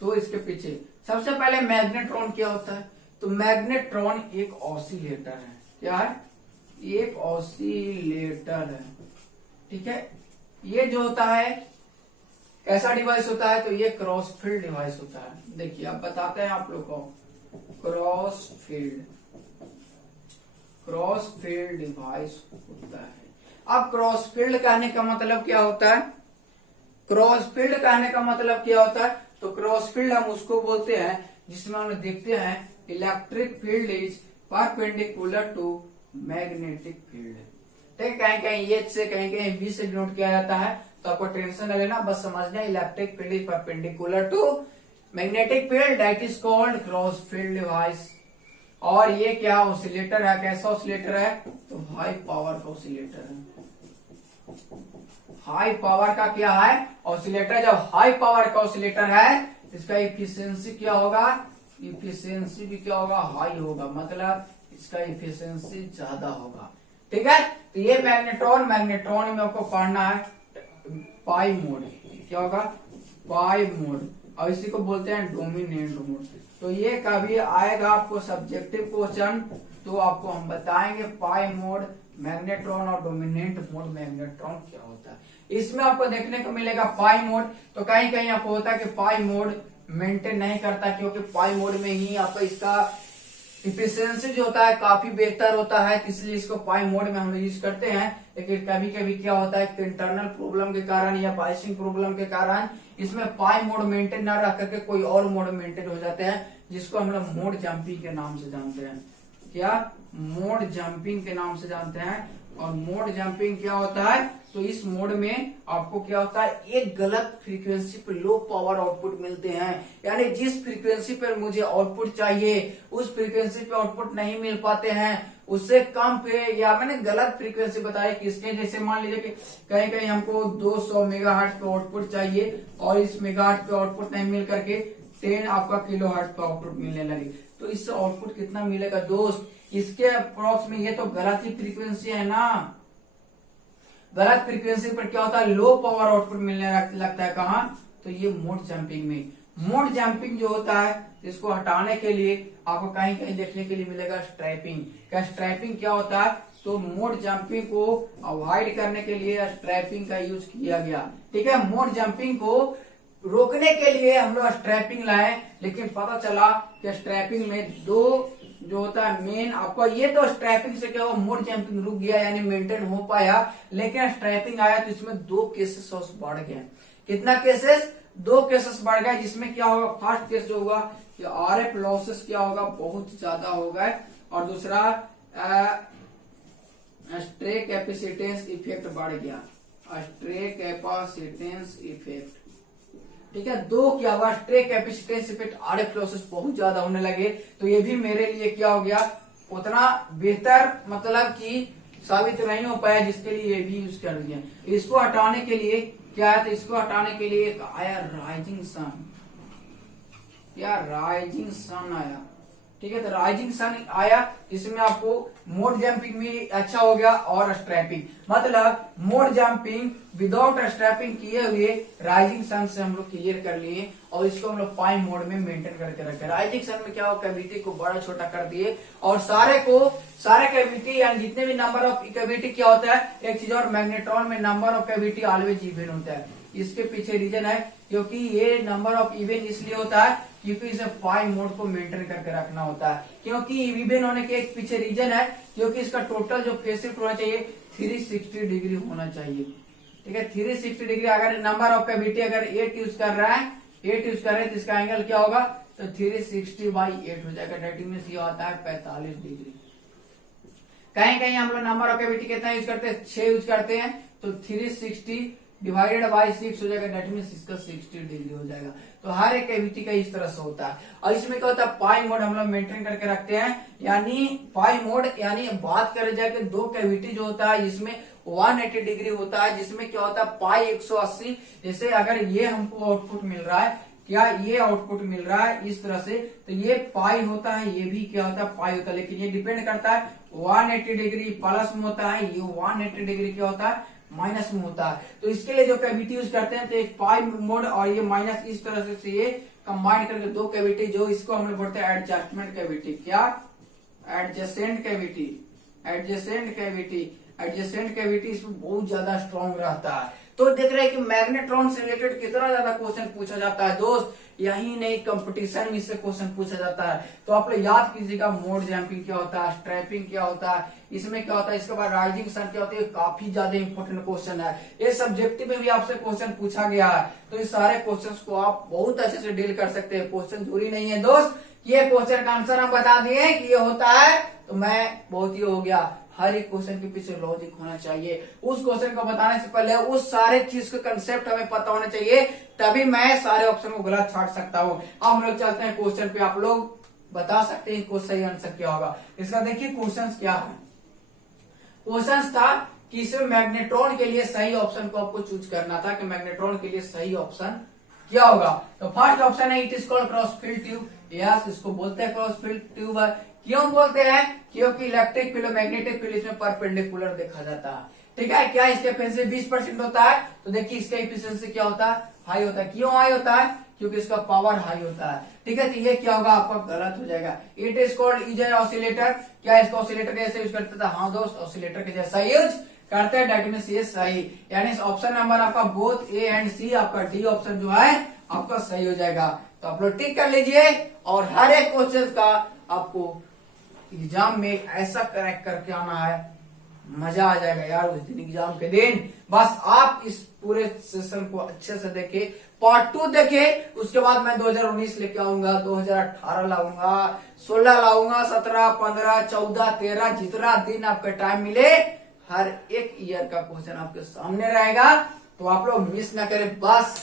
तो इसके पीछे सबसे पहले मैग्नेट्रॉन क्या होता है, तो मैग्नेट्रॉन एक ऑसिलेटर है, क्या है, एक ऑसिलेटर है, ठीक है। ये जो होता है कैसा डिवाइस होता है, तो ये क्रॉस फील्ड डिवाइस होता है। देखिए अब बताते हैं आप लोग को, क्रॉस फील्ड डिवाइस होता है। अब क्रॉस फील्ड कहने का मतलब क्या होता है, क्रॉस फील्ड कहने का मतलब क्या होता है, तो क्रॉस फील्ड हम उसको बोलते हैं जिसमें हम देखते हैं electric field is perpendicular to magnetic field, ठीक। कहीं कहीं एच से कहीं कहीं बी से डिनोट किया जाता है, तो आपको टेंशन न लेना, बस समझना electric field is perpendicular to magnetic field, that is called cross field device. और ये क्या ऑसिलेटर है, कैसा ऑसिलेटर है, तो हाई पावर का ऑसिलेटर है। हाई पावर का क्या है ऑसिलेटर, जब हाई पावर का ऑसिलेटर है इसका इफिशियंसी क्या होगा, इफिशियंसी भी क्या होगा, हाई होगा, मतलब इसका इफिशियंसी ज्यादा होगा, ठीक है। तो ये मैग्नेट्रॉन में आपको पढ़ना है पाई मोड, क्या होगा, पाई मोड, और इसी को बोलते हैं डोमिनेंट मोड। तो ये कभी आएगा आपको सब्जेक्टिव क्वेश्चन, तो आपको हम बताएंगे पाई मोड मैग्नेट्रॉन और डोमिनेंट मोड मैग्नेट्रॉन क्या होता है। इसमें आपको देखने को मिलेगा पाई मोड, तो कहीं कहीं आपको होता है कि पाई मोड मेंटेन नहीं करता, क्योंकि पाई मोड में ही आपको इसका इफिशियंसी जो होता है काफी बेहतर होता है, इसलिए इसको पाई मोड में हम लोग यूज करते हैं। लेकिन कभी कभी क्या होता है, इंटरनल प्रॉब्लम के कारण या बाइसिंग प्रॉब्लम के कारण इसमें पाई मोड मेंटेन ना रख करके कोई और मोड मेंटेन हो जाते हैं, जिसको हम लोग मोड जंपिंग के नाम से जानते हैं। क्या? मोड जंपिंग के नाम से जानते हैं। और मोड जंपिंग क्या होता है, तो इस मोड में आपको क्या होता है, एक गलत फ्रीक्वेंसी पर लो पावर आउटपुट मिलते हैं, यानी जिस फ्रीक्वेंसी पर मुझे आउटपुट चाहिए उस फ्रीक्वेंसी पे आउटपुट नहीं मिल पाते हैं, उससे कम पे, या मैंने गलत फ्रीक्वेंसी बताई किसके, जैसे मान लीजिए कि कहीं कहीं हमको 200 मेगाहर्ट्ज पे आउटपुट चाहिए और इस मेगाहर्ट्ज पे आउटपुट नहीं मिल करके 10 आपका किलोहर्ट्ज पे आउटपुट मिलने लगे, तो इससे आउटपुट कितना मिलेगा दोस्त, इसके अप्रोक्स में ये तो गलत ही फ्रीक्वेंसी है ना। गलत फ्रीक्वेंसी पर क्या होता है, लो पावर आउटपुट मिलने लगता है। कहाँ? तो ये मोड जंपिंग में। मोड जंपिंग जो होता है, इसको हटाने के लिए आपको कहीं कहीं देखने के लिए मिलेगा स्ट्रैपिंग। क्या स्ट्रैपिंग क्या होता है, तो मोड जंपिंग को अवॉइड करने के लिए स्ट्रैपिंग का यूज किया गया। ठीक है, मोड जंपिंग को रोकने के लिए हम लोग स्ट्रैपिंग लाए, लेकिन पता चला कि स्ट्रैपिंग में दो जो होता है मेन आपको, ये तो स्ट्रैपिंग से क्या हुआ, मोड जंपिंग रुक गया यानी मेंटेन हो पाया, लेकिन स्ट्रैपिंग आया तो इसमें 2 केसेस बढ़ गए। कितना केसेस? 2 केसेस बढ़ गए, जिसमें क्या होगा, फर्स्ट केस जो होगा कि RF लॉसेस क्या होगा, बहुत ज्यादा होगा, और दूसरा स्ट्रे कैपेसिटेंस इफेक्ट बढ़ गया, स्ट्रे कैपेसिटेंस इफेक्ट। ठीक है, 2 क्या हुआ, stray capacitance effect, RF losses बहुत ज्यादा होने लगे, तो ये भी मेरे लिए क्या हो गया, उतना बेहतर मतलब कि साबित नहीं हो पाया, जिसके लिए ये भी यूज कर दिया। इसको हटाने के लिए क्या है, तो इसको हटाने के लिए एक आया राइजिंग सन, या राइजिंग सन आया। ठीक है, तो राइजिंग सन आया, इसमें आपको मोड जंपिंग भी अच्छा हो गया और स्ट्रैपिंग, मतलब मोड जंपिंग विदाउट स्ट्रैपिंग किए हुए राइजिंग सन से हम लोग क्लियर कर लिए, और इसको हम लोग पाई मोड में मेंटेन करके रखे। राइजिंग सन में क्या हो, कैविटी को बड़ा छोटा कर दिए, और सारे कैविटी यानी जितने भी नंबर ऑफ कैविटी क्या होता है, एक चीज और, मैग्नेट्रॉन में number of cavity always even होता है। इसके पीछे रीजन है, क्योंकि ये नंबर ऑफ इवन इसलिए होता है क्योंकि इसे पाई मोड को मेंटेन करके रखना होता है। क्योंकि इवन होने के एक पीछे रीजन है, क्योंकि इसका टोटल जो फेज शिफ्ट होना चाहिए 360 डिग्री होना चाहिए। ठीक है, 360 डिग्री, अगर नंबर ऑफ कैविटी अगर 8 यूज कर रहा है, 8 यूज कर रहे हैं, तो इसका एंगल क्या होगा, तो 360/8 हो जाएगा, डेट मीन्स ये आता है 45 डिग्री। कहीं कहीं हम लोग नंबर ऑफ कैविटी कितना यूज करते हैं, 6 यूज करते हैं, तो 360 डिवाइडेड बाई 6 हो जाएगा, डेट मीन्स इसका 60 डिग्री हो जाएगा। तो हर एक कैविटी का इस तरह से होता है, और इसमें क्या होता है, पाई मोड हम लोग मेंटेन करके रखते हैं, यानी पाई मोड, यानी बात करें जाके 2 कैविटी जो होता है इसमें 180 डिग्री होता है, जिसमें क्या होता है पाई 180। जैसे अगर ये हमको आउटपुट मिल रहा है, क्या ये आउटपुट मिल रहा है इस तरह से, तो ये पाई होता है, ये भी क्या होता है पाई होता है, लेकिन ये डिपेंड करता है 180 डिग्री प्लस में होता है, ये 180 डिग्री क्या होता है माइनस में होता है। तो इसके लिए जो कैविटी यूज करते हैं, तो एक पाई मोड और ये माइनस, इस तरह से ये कंबाइन करके 2 कैविटी, जो इसको हम लोग बोलते हैं एडजस्टमेंट कैविटी। क्या? Adjacent cavity, adjacent cavity, adjacent cavity इसमें बहुत ज्यादा स्ट्रॉन्ग रहता है। तो देख रहे हैं कि मैग्नेट्रॉन से रिलेटेड कितना ज्यादा क्वेश्चन पूछा जाता है दोस्त, यही नहीं कंपटीशन में इससे क्वेश्चन पूछा जाता है। तो आप लोग याद कीजिएगा, मोड जंपिंग क्या होता है, स्ट्रैपिंग क्या होता है, इसमें क्या होता है, इसके बाद राइजिंग सन क्या होती है, काफी ज्यादा इंपॉर्टेंट क्वेश्चन है। ये सब्जेक्टिव में भी आपसे क्वेश्चन पूछा गया है, तो इस सारे क्वेश्चन को आप बहुत अच्छे से डील कर सकते हैं। क्वेश्चन जरूरी नहीं है दोस्त, ये क्वेश्चन का आंसर हम बता दिए कि ये होता है, तो मैं बहुत ही हो गया। हर एक क्वेश्चन के पीछे लॉजिक होना चाहिए, उस क्वेश्चन को बताने से पहले उस सारे चीज का कंसेप्ट हमें पता होना चाहिए, तभी मैं सारे ऑप्शन को गलत छाट सकता हूँ। अब हम लोग चलते हैं क्वेश्चन पे, आप लोग बता सकते हैं सही आंसर क्या होगा इसका। देखिए क्वेश्चन क्या है, क्वेश्चन था कि इसमें मैग्नेट्रॉन के लिए सही ऑप्शन को आपको चूज करना था, कि मैग्नेट्रॉन के लिए सही ऑप्शन क्या होगा। तो फर्स्ट ऑप्शन है, it is called cross field tube. Yes, इसको बोलते हैं क्रॉस फील्ड ट्यूब। क्यों बोलते हैं, क्योंकि इलेक्ट्रिक फील्ड और मैग्नेटिक फील्ड इसमें परपेंडिकुलर देखा जाता है। ठीक है, क्या इसका एफिशिएंसी 20% होता है, तो देखिए इसका एफिशिएंसी क्या होता है, हाई होता है। क्यों हाई होता है, क्योंकि इसका पावर हाई होता है। ठीक है, तो ये क्या होगा आपका गलत हो जाएगा। It is called is oscillator. क्या इसका ऑसिलेटर जैसे यूज करते थे, हाँ दोस्त ऑसिलेटर के जैसा यूज करते हैं, डेट मींस ये सही, यानी ऑप्शन नंबर आपका बोथ ए एंड सी, आपका डी ऑप्शन जो है आपका सही हो जाएगा। तो आप लोग टिक कर लीजिए, और हर एक क्वेश्चन का आपको एग्जाम में ऐसा क्रैक करके आना है, मजा आ जाएगा यार उस दिन एग्जाम के दिन। बस आप इस पूरे सेशन को अच्छे से देखे, पार्ट 2 देखे, उसके बाद मैं 2019 लेके आऊंगा, 2018 लाऊंगा, 16 लाऊंगा, 17, 15, 14, 13, जितना दिन आपका टाइम मिले हर एक ईयर का क्वेश्चन आपके सामने रहेगा। तो आप लोग मिस ना करें, बस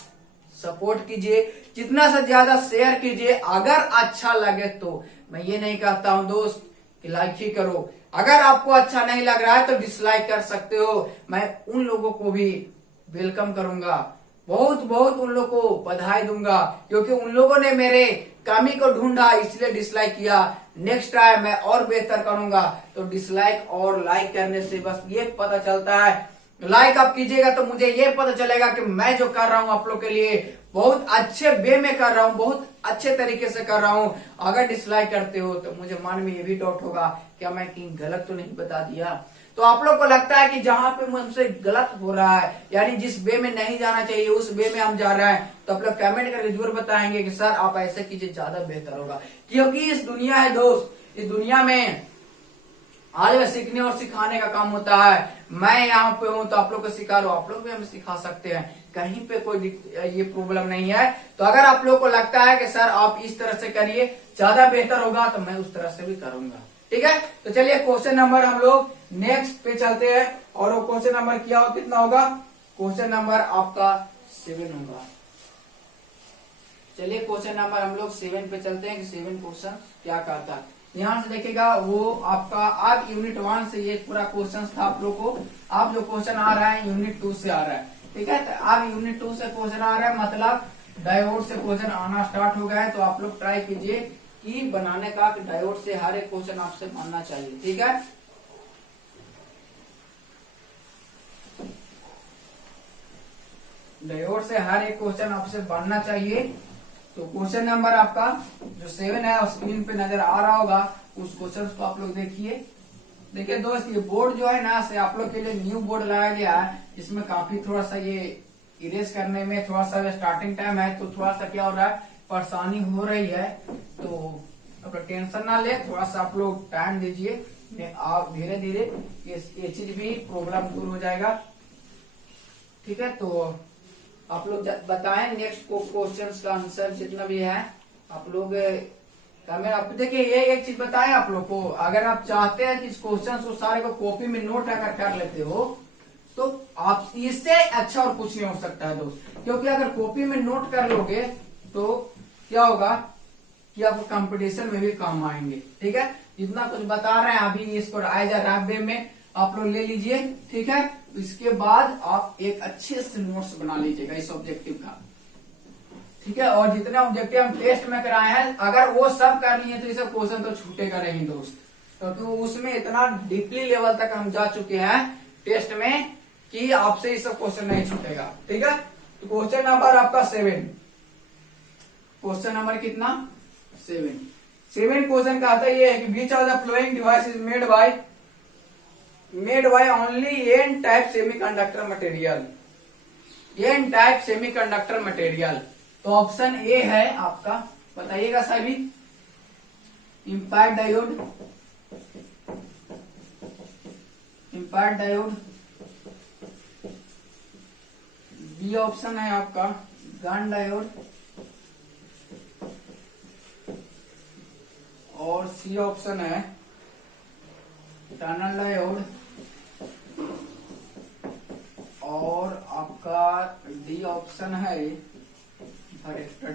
सपोर्ट कीजिए, जितना से ज्यादा शेयर कीजिए। अगर अच्छा लगे तो मैं ये नहीं कहता हूं दोस्त कि लाइक ही करो, अगर आपको अच्छा नहीं लग रहा है तो डिसलाइक कर सकते हो। मैं उन लोगों को भी वेलकम करूंगा, बहुत बहुत उन लोगों को बधाई दूंगा, क्योंकि उन लोगों ने मेरे कमी को ढूंढा इसलिए डिसलाइक किया। नेक्स्ट टाइम मैं और बेहतर करूंगा। तो डिसलाइक और लाइक करने से बस ये पता चलता है, लाइक आप कीजिएगा तो मुझे ये पता चलेगा कि मैं जो कर रहा हूं आप लोग के लिए बहुत अच्छे वे में कर रहा हूं, बहुत अच्छे तरीके से कर रहा हूं। अगर डिसलाइक करते हो तो मुझे मन में ये भी डाउट होगा क्या मैं कहीं गलत तो नहीं बता दिया। तो आप लोग को लगता है कि जहां पे मुझसे गलत हो रहा है, यानी जिस वे में नहीं जाना चाहिए उस वे में हम जा रहे हैं, तो आप लोग कमेंट करके जरूर बताएंगे कि सर आप ऐसे कीजिए, ज्यादा बेहतर होगा। क्योंकि इस दुनिया है दोस्त, इस दुनिया में आज में सीखने और सिखाने का काम होता है। मैं यहाँ पे हूँ तो आप लोग को सिखा रहा हूँ, आप लोग भी हमें सिखा सकते हैं, कहीं पे कोई ये प्रॉब्लम नहीं है। तो अगर आप लोग को लगता है कि सर आप इस तरह से करिए ज्यादा बेहतर होगा, तो मैं उस तरह से भी करूंगा। ठीक है, तो चलिए क्वेश्चन नंबर हम लोग नेक्स्ट पे चलते हैं। और वो क्वेश्चन नंबर क्या हो, कितना होगा, क्वेश्चन नंबर आपका 7 होगा। चलिए क्वेश्चन नंबर हम लोग 7 पे चलते हैं कि 7 क्वेश्चन क्या कहता है। ध्यान से देखिएगा, वो आपका अब यूनिट 1 से ये पूरा क्वेश्चन था आप लोग को। अब जो क्वेश्चन आ रहा है यूनिट 2 से आ रहा है। ठीक है, तो अब यूनिट 2 से क्वेश्चन आ रहा है, मतलब डायोड से क्वेश्चन आना स्टार्ट हो गया है। तो आप लोग ट्राई कीजिए कि बनाने का, डायोड से हर एक क्वेश्चन आपसे बनना चाहिए। ठीक है, डायोड से हर एक क्वेश्चन आपसे बनना चाहिए। तो क्वेश्चन नंबर आपका जो 7 है स्क्रीन पे नजर आ रहा होगा, उस क्वेश्चन को आप लोग देखिए। देखिए दोस्त, ये बोर्ड जो है ना से आप लोग के लिए न्यू बोर्ड लगाया गया है। इसमें काफी थोड़ा सा ये इरेज करने में थोड़ा सा स्टार्टिंग टाइम है, तो थोड़ा सा क्या हो रहा है, परेशानी हो रही है। तो आप लोग टेंशन ना ले, थोड़ा सा आप लोग टाइम दीजिए, आप धीरे धीरे ये चीज भी प्रॉब्लम दूर हो जाएगा। ठीक है, तो आप लोग बताएं नेक्स्ट क्वेश्चन का आंसर जितना भी है आप लोग कमेंट। आप देखिए ये एक चीज बताएं आप लोग को, अगर आप चाहते हैं कि इस क्वेश्चन को सारे को कॉपी में नोट अगर कर लेते हो तो आप इससे अच्छा और कुछ नहीं हो सकता है दोस्त। क्योंकि अगर कॉपी में नोट कर लोगे तो क्या होगा कि आप कंपटीशन में भी काम आएंगे। ठीक है, जितना कुछ बता रहे हैं अभी इसको एज अ रफ वे में आप लोग ले लीजिए। ठीक है, इसके बाद आप एक अच्छे से नोट्स बना लीजिएगा इस ऑब्जेक्टिव का। ठीक है, और जितने ऑब्जेक्टिव हम टेस्ट में कराए हैं अगर वो सब कर लिए तो ये सब क्वेश्चन तो छूटेगा नहीं दोस्त, क्योंकि तो उसमें इतना डीपली लेवल तक हम जा चुके हैं टेस्ट में कि आपसे ये सब क्वेश्चन नहीं छूटेगा। ठीक है, तो क्वेश्चन नंबर आपका 7, क्वेश्चन नंबर कितना 7 क्वेश्चन का आता ये है कि which of the following device is made by only n type semiconductor material, n type semiconductor material। तो ऑप्शन ए है आपका, बताइएगा सभी, इम्पैक्ट डायोड, बी ऑप्शन है आपका गन डायोड, और सी ऑप्शन है टनल डायोड, और आपका डी ऑप्शन है वरेक्टर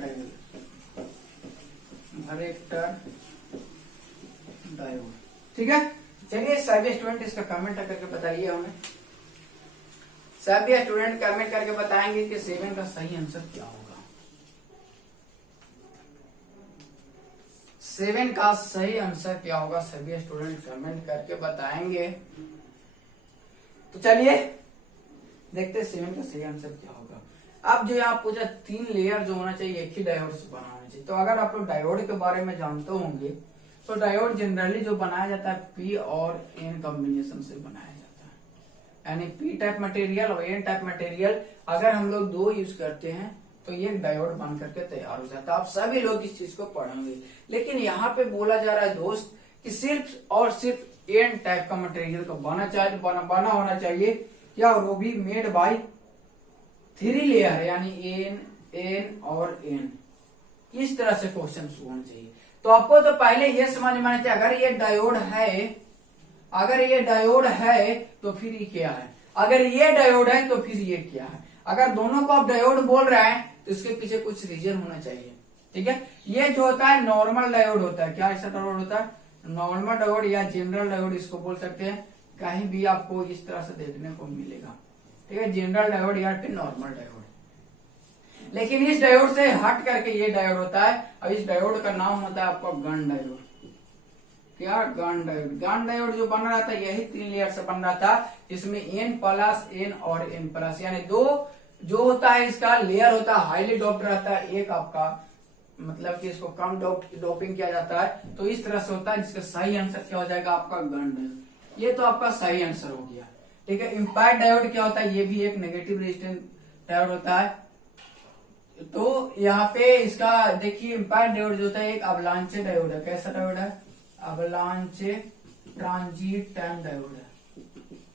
डायोड। ठीक है, चलिए सभी स्टूडेंट इसका कमेंट करके बताइए हमें। सभी स्टूडेंट कमेंट करके बताएंगे कि 7 का सही आंसर क्या होगा। 7 का सही आंसर क्या होगा, सभी स्टूडेंट कमेंट करके बताएंगे। तो चलिए देखते हैं 7 का सही आंसर क्या होगा। अब जो यहाँ पूछा 3 लेयर जो होना चाहिए एक ही डायोड से बना होना चाहिए। तो अगर आप लोग डायोड के बारे में जानते होंगे तो डायोड जनरली जो बनाया जाता है पी और एन कॉम्बिनेशन से बनाया जाता है, यानी पी टाइप मटेरियल और एन टाइप मटेरियल अगर हम लोग 2 यूज करते हैं तो ये डायोड बन करके तैयार हो जाता है। आप सभी लोग इस चीज को पढ़ेंगे, लेकिन यहाँ पे बोला जा रहा है दोस्त कि सिर्फ और सिर्फ एन टाइप का मटेरियल का बना चाहिए, बना होना चाहिए या वो भी मेड बाय 3 लेयर यानी एन एन और एन। इस तरह से क्वेश्चन होना चाहिए। तो आपको तो पहले ये समझ में आना चाहिए अगर ये डायोड है, अगर ये डायोड है तो फिर ये क्या है, अगर ये डायोड है तो फिर ये क्या है। अगर दोनों को आप डायोड बोल रहे हैं तो इसके पीछे कुछ रीजन होना चाहिए। ठीक है, ये जो होता है नॉर्मल डायोड होता है। क्या ऐसा डायोड होता है? नॉर्मल डायोड या जनरल डायोड इसको बोल सकते हैं। कहीं भी आपको इस तरह से देखने को मिलेगा। ठीक है, जनरल डायोड या नॉर्मल डायोड। लेकिन इस डायोड से हट करके ये डायोड होता है और इस डायोड का नाम होता है आपका गन डायोड। क्या? Gunn diode. गन डायोड जो बन रहा था यही 3 लेयर से बन रहा था, जिसमें एन प्लस एन और एन प्लस यानी 2 जो होता है इसका लेयर होता है हाईली डोप्ड रहता है, एक आपका मतलब कि इसको कम डोपिंग किया जाता है। तो इस तरह से होता है, जिसका सही आंसर क्या हो जाएगा आपका गन डायोड। ये तो आपका सही आंसर हो गया। ठीक है, इम्पैक्ट डायोड क्या होता है? ये भी एक नेगेटिव रेजिस्टेंस डायोड होता है। तो यहाँ पे इसका देखिए इम्पैक्ट डायोड जो होता है एक अवलांचे डायोड है। कैसा डायोड है? अवलांचे ट्रांजिट टाइम डायोड है।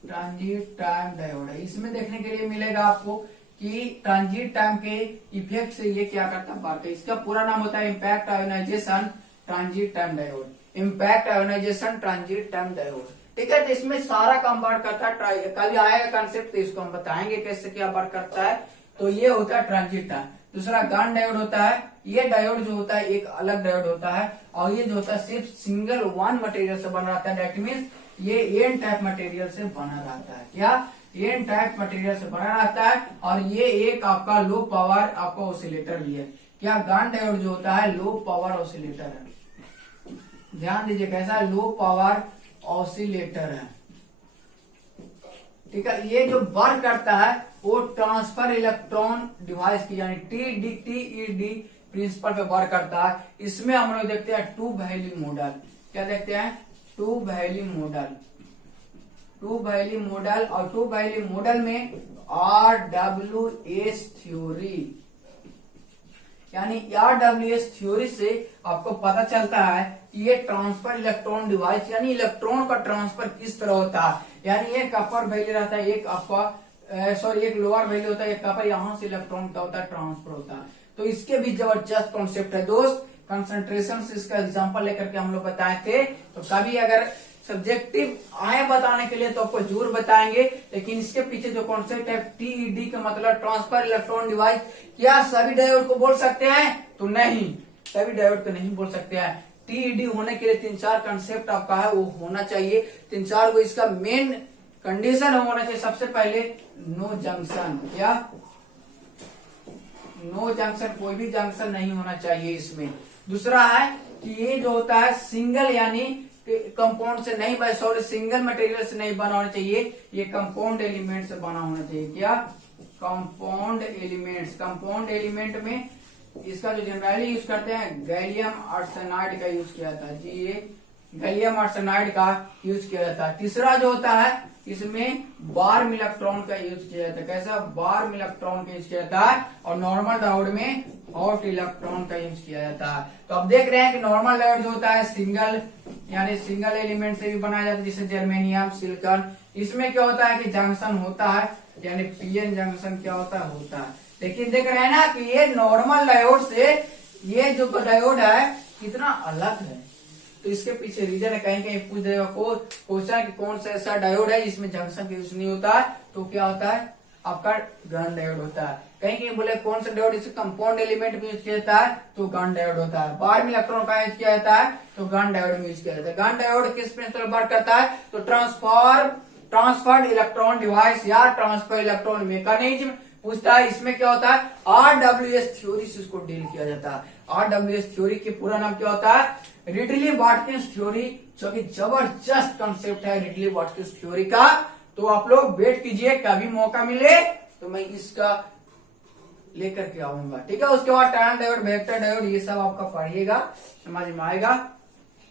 ट्रांजिट टाइम डायोड है। इसमें देखने के लिए मिलेगा आपको कि ट्रांजिट टाइम के इफेक्ट से ये क्या करता है, बात है। इसका पूरा नाम होता है impact ionization transit time diode. Impact ionization transit time diode. ठीक है, तो इसमें सारा काम वर्क करता है। कल आएगा कंसेप्ट तो इसको हम बताएंगे कैसे क्या वर्क करता है। तो ये होता है ट्रांजिट टाइम। दूसरा गन डायोड होता है। ये डायोड जो होता है एक अलग डायोड होता है और ये जो होता है सिर्फ सिंगल वन मटेरियल से बना रहता है। दैट मीन्स ये एन टाइप मटेरियल से बना रहता है। क्या? एन टाइप मटेरियल से बना रहता है और ये एक आपका लो पावर आपका ऑसिलेटर भी है। क्या? गन डायोड जो होता है लो पावर ऑसिलेटर है। ध्यान दीजिए कैसा लो पावर ऑसिलेटर है। ठीक है, ये जो वर्क करता है वो ट्रांसफर इलेक्ट्रॉन डिवाइस की यानी टीईडी प्रिंसिपल पे वर्क करता है। इसमें हम लोग देखते हैं 2 वैल्यू मॉडल। क्या देखते हैं? 2 वैल्यू मॉडल। 2 वैल्यू मॉडल और 2 वैल्यू मॉडल में RWS थ्योरी यानी RWS थ्योरी से आपको पता चलता है कि ये ट्रांसफर इलेक्ट्रॉन डिवाइस यानी इलेक्ट्रॉन का ट्रांसफर किस तरह होता है। यानी एक अपर वैल्यू रहता है, एक आपका एक लोअर वैल्यू होता है, एक अपर, यहाँ से इलेक्ट्रॉन का होता है ट्रांसफर होता है। तो इसके भी जबरदस्त कॉन्सेप्ट है दोस्त। कंसंट्रेशन से इसका एग्जांपल लेकर के हम लोग बताए थे। तो कभी अगर सब्जेक्टिव आए बताने के लिए तो आपको जरूर बताएंगे। लेकिन इसके पीछे जो कॉन्सेप्ट है टीईडी का मतलब ट्रांसफर इलेक्ट्रॉन डिवाइस, क्या सभी डायोड को बोल सकते हैं? तो नहीं, सभी डायोड को नहीं बोल सकते हैं। टीईडी होने के लिए 3-4 कंसेप्ट आपका है वो होना चाहिए। 3-4 को इसका मेन कंडीशन होना चाहिए। सबसे पहले नो जंक्शन। क्या? नो जंक्शन, कोई भी जंक्शन नहीं होना चाहिए इसमें। दूसरा है कि ये जो होता है सिंगल यानी कंपाउंड से नहीं, सॉरी सिंगल मटेरियल से नहीं बना होना चाहिए, ये कंपाउंड एलिमेंट से बना होना चाहिए। क्या? Compound elements. कंपाउंड एलिमेंट में इसका जो जनरली यूज करते हैं गैलियम आर्सेनाइड का यूज किया जाता है जी, ये गैलियम आर्सेनाइड का यूज किया जाता है। तीसरा जो होता है इसमें बार्म इलेक्ट्रॉन का यूज किया जाता है। कैसा? बार्म इलेक्ट्रॉन का यूज किया जाता है। और नॉर्मल डायोड में हॉट इलेक्ट्रॉन का यूज किया जाता है। तो अब देख रहे हैं कि नॉर्मल डायोड जो होता है सिंगल यानी सिंगल एलिमेंट से भी बनाया जाता है, जैसे जर्मेनियम, सिलिकॉन। इसमें क्या होता है कि जंक्शन होता है यानी पीएन जंक्शन क्या होता है। लेकिन देख रहे हैं ना कि ये नॉर्मल डायोड से ये जो डायोड है कितना अलग है। तो इसके पीछे रीजन है, कहीं कहीं पूछ देगा क्वेश्चन कि कौन सा ऐसा डायोड है जिसमें जंक्शन का यूज नहीं होता है, तो क्या होता है आपका गन डायोड होता है। कहीं कहीं बोले कौन सा डायोड इसे कंपाउंड एलिमेंट में यूज किया जाता है, तो गन डायोड होता है। बार्म इलेक्ट्रॉन का यूज किया जाता है तो गन डायोड में यूज किया जाता है। गन डायोड किस प्रिंसिपल वर्क करता है? तो ट्रांसफर्ड इलेक्ट्रॉन डिवाइस या ट्रांसफर इलेक्ट्रॉन मैकेनिज्म पूछता है। इसमें क्या होता है? RWS थ्योरी से इसको डील किया जाता है। RWS थ्योरी के पूरा नाम क्या होता है? रिडली वाटकिंस थ्योरी, जो कि जबरदस्त कंसेप्ट है रिडली वाटकिंस थ्योरी का। तो आप लोग वेट कीजिए, कभी मौका मिले तो मैं इसका लेकर के आऊंगा। ठीक है, उसके बाद टाइम डायोड, वेक्टर डायोड, ये सब आपका पढ़िएगा, समझ में आएगा।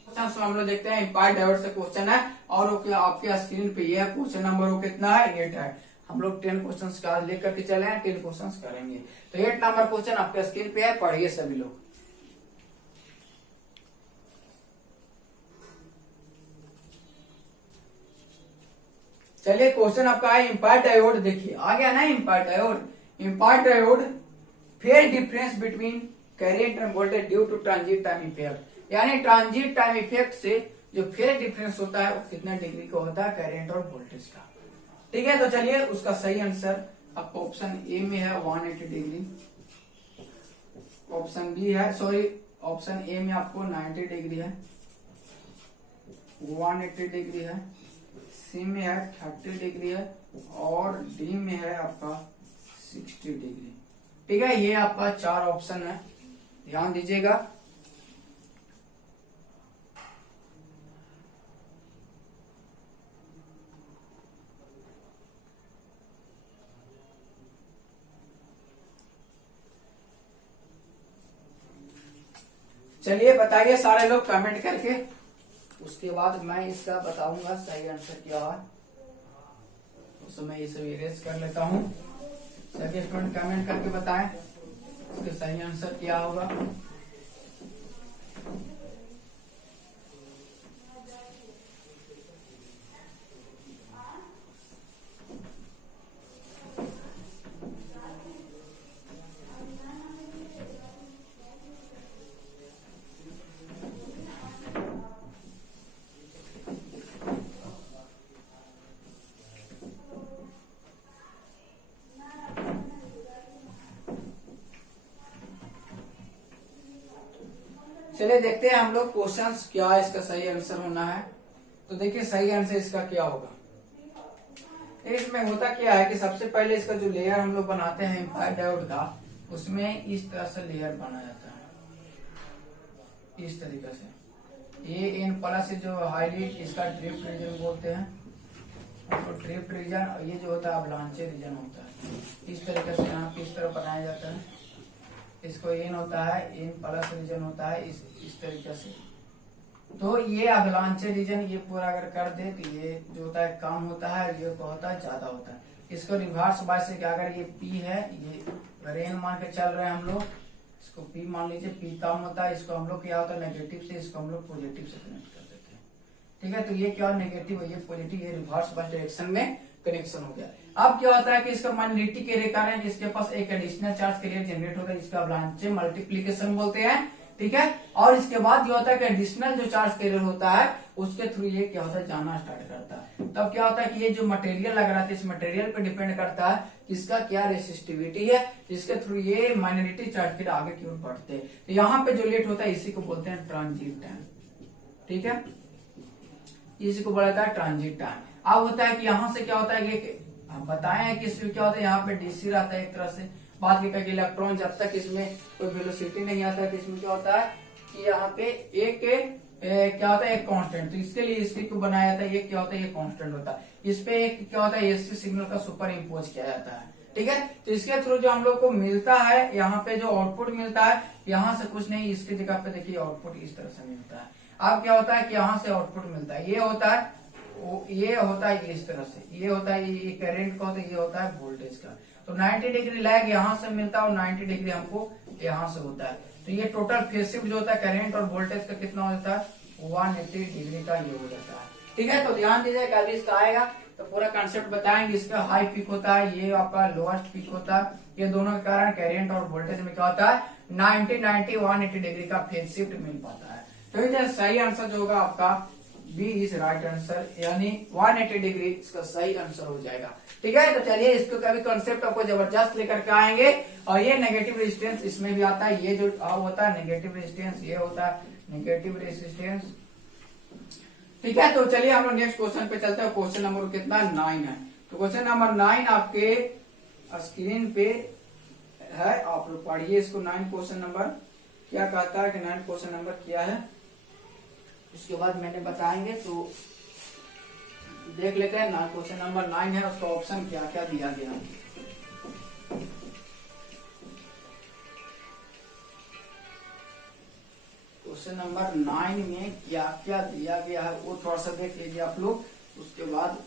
क्वेश्चन हम लोग देखते हैं इम्पैक्ट डायोड से क्वेश्चन है और आपके स्क्रीन पे ये क्वेश्चन नंबर वो कितना है? 8 है। हम लोग 10 क्वेश्चन का लेकर के चले हैं, 10 क्वेश्चन करेंगे। तो 8 नंबर क्वेश्चन आपके स्क्रीन पे है, पढ़िए सभी लोग। चलिए क्वेश्चन आपका है इम्पार्ट डायोड। देखिए आ गया ना IMPATT diode. IMPATT diode phase difference between current and voltage due to transit time effect, यानी ट्रांजिट टाइम इफेक्ट से जो फेज डिफरेंस होता है वो कितना डिग्री का होता है करंट और वोल्टेज का। ठीक है, तो चलिए उसका सही आंसर आपका ऑप्शन ए में है 180 डिग्री, ऑप्शन बी है सॉरी ऑप्शन ए में आपको 90 डिग्री है, 180 डिग्री है, सी में है 30 डिग्री है और डी में है आपका 60 डिग्री। ठीक है, ये आपका 4 ऑप्शन है, ध्यान दीजिएगा। चलिए बताइए सारे लोग कमेंट करके, उसके बाद मैं इसका बताऊंगा सही आंसर क्या है। उस समय इसे इरेज कर लेता हूं। सभी स्टूडेंट कमेंट करके बताएं इसका सही आंसर क्या होगा। चलिए देखते हैं हम लोग क्वेश्चंस क्या इसका सही आंसर होना है। तो देखिए सही आंसर इसका क्या होगा। इसमें होता क्या है कि सबसे पहले इसका जो लेयर हम लोग बनाते हैं इम्पायर डायोड का, उसमें इस तरह से लेयर बना जाता है, इस तरीके से। ये एन प्लस जो हाईलाइट इसका ड्रिफ्ट रीजन बोलते हैं, तो ड्रिफ्ट रीजन, और ये जो होता है अवलांचे रीजन होता है। इस तरीके से यहाँ पे इस तरह बनाया जाता है। इसको एन होता है, एन प्लस रीजन होता है इस तरीके से। तो ये अवलांचे रीजन ये पूरा अगर कर दे तो ये जो होता है कम होता है, ये क्या होता है ज्यादा होता है। इसको रिवर्स बाय से क्या, अगर ये पी है, ये अगर एन मान के चल रहे हैं हम लोग, इसको पी मान लीजिए, पी कम होता है, इसको हम लोग क्या होता है नेगेटिव से, इसको हम लोग पॉजिटिव से कनेक्ट कर देते हैं। ठीक है, तो ये क्या नेगेटिव है, ये पॉजिटिव, ये रिवर्स बाय डायरेक्शन में कनेक्शन हो गया। अब क्या होता है कि इसका माइनॉरिटी के कारण इसके पास एक एडिशनल चार्ज कैरियर जनरेट होता है, इसका अवलांचे मल्टीप्लीकेशन बोलते हैं। ठीक है, और इसके बाद जो होता है कि एडिशनल जो चार्ज कैरियर होता है उसके थ्रू ये क्या होता है जाना स्टार्ट करता है। तब क्या होता है कि ये जो मटेरियल लग रहा था इस मटेरियल पे डिपेंड करता है कि इसका क्या रेसिस्टिविटी है, जिसके थ्रू ये माइनॉरिटी चार्ज कैरियर आगे की ओर बढ़ते हैं। तो यहाँ पे जो लेट होता है इसी को बोलते हैं ट्रांजिट टाइम। ठीक है, इसी को बोला जाता है ट्रांजिट टाइम। अब होता है कि यहाँ से क्या होता है कि हम बताए हैं कि इसमें क्या होता है, यहाँ पे डीसी रहता है एक तरह से। बात की कि इलेक्ट्रॉन जब तक इसमें कोई वेलोसिटी नहीं आता है तो इसमें क्या होता है कि यहाँ पे एक क्या होता है एक कांस्टेंट। तो इसके लिए इसकी को बनाया जाता है, ये क्या होता है ये कांस्टेंट होता है। इस पे एक क्या होता है एसी सिग्नल का सुपर इम्पोज किया जाता है। ठीक है, तो इसके थ्रू जो हम लोग को मिलता है, यहाँ पे जो आउटपुट मिलता है, यहाँ से कुछ नहीं, इसकी जगह पे देखिए आउटपुट इस तरह से मिलता है। अब क्या होता है कि यहाँ से आउटपुट मिलता है, ये होता है इस तरह से, ये होता है ये करंट का होता है, ये होता है वोल्टेज का। तो 90 डिग्री लैग यहाँ से मिलता है और 90 डिग्री हमको यहाँ से होता है। तो ये टोटल फेज शिफ्ट जो होता है करंट और वोल्टेज का कितना हो जाता है 180 डिग्री का ये हो जाता है। ठीक है, तो ध्यान दीजिएगा अभी इसका आएगा तो पूरा कंसेप्ट बताएंगे। इसका हाई पीक होता है, ये आपका लोएस्ट पीक होता है। ये दोनों के कारण करंट और वोल्टेज में क्या होता है 90 180 डिग्री का फेज शिफ्ट मिल पाता है। तो ये सही आंसर जो होगा आपका बी इज राइट आंसर, यानी 180 डिग्री इसका सही आंसर हो जाएगा। ठीक है, तो चलिए इसको कभी कॉन्सेप्ट आपको जबरदस्त लेकर के आएंगे। और ये नेगेटिव रेजिस्टेंस इसमें भी आता है, ये जो होता है नेगेटिव रेजिस्टेंस, ये होता है नेगेटिव रेजिस्टेंस। ठीक है, तो चलिए हम लोग नेक्स्ट क्वेश्चन पे चलते हैं। क्वेश्चन नंबर कितना 9 है। तो क्वेश्चन नंबर 9 आपके स्क्रीन पे है, आप लोग पढ़िए इसको। 9 क्वेश्चन नंबर क्या कहता है कि 9 क्वेश्चन नंबर क्या है, उसके बाद मैंने बताएंगे। तो देख लेते हैं ना, क्वेश्चन नंबर 9 है, उसका ऑप्शन क्या क्या दिया गया है। क्वेश्चन नंबर 9 में क्या क्या दिया गया है वो थोड़ा सा देख लीजिए आप लोग। उसके बाद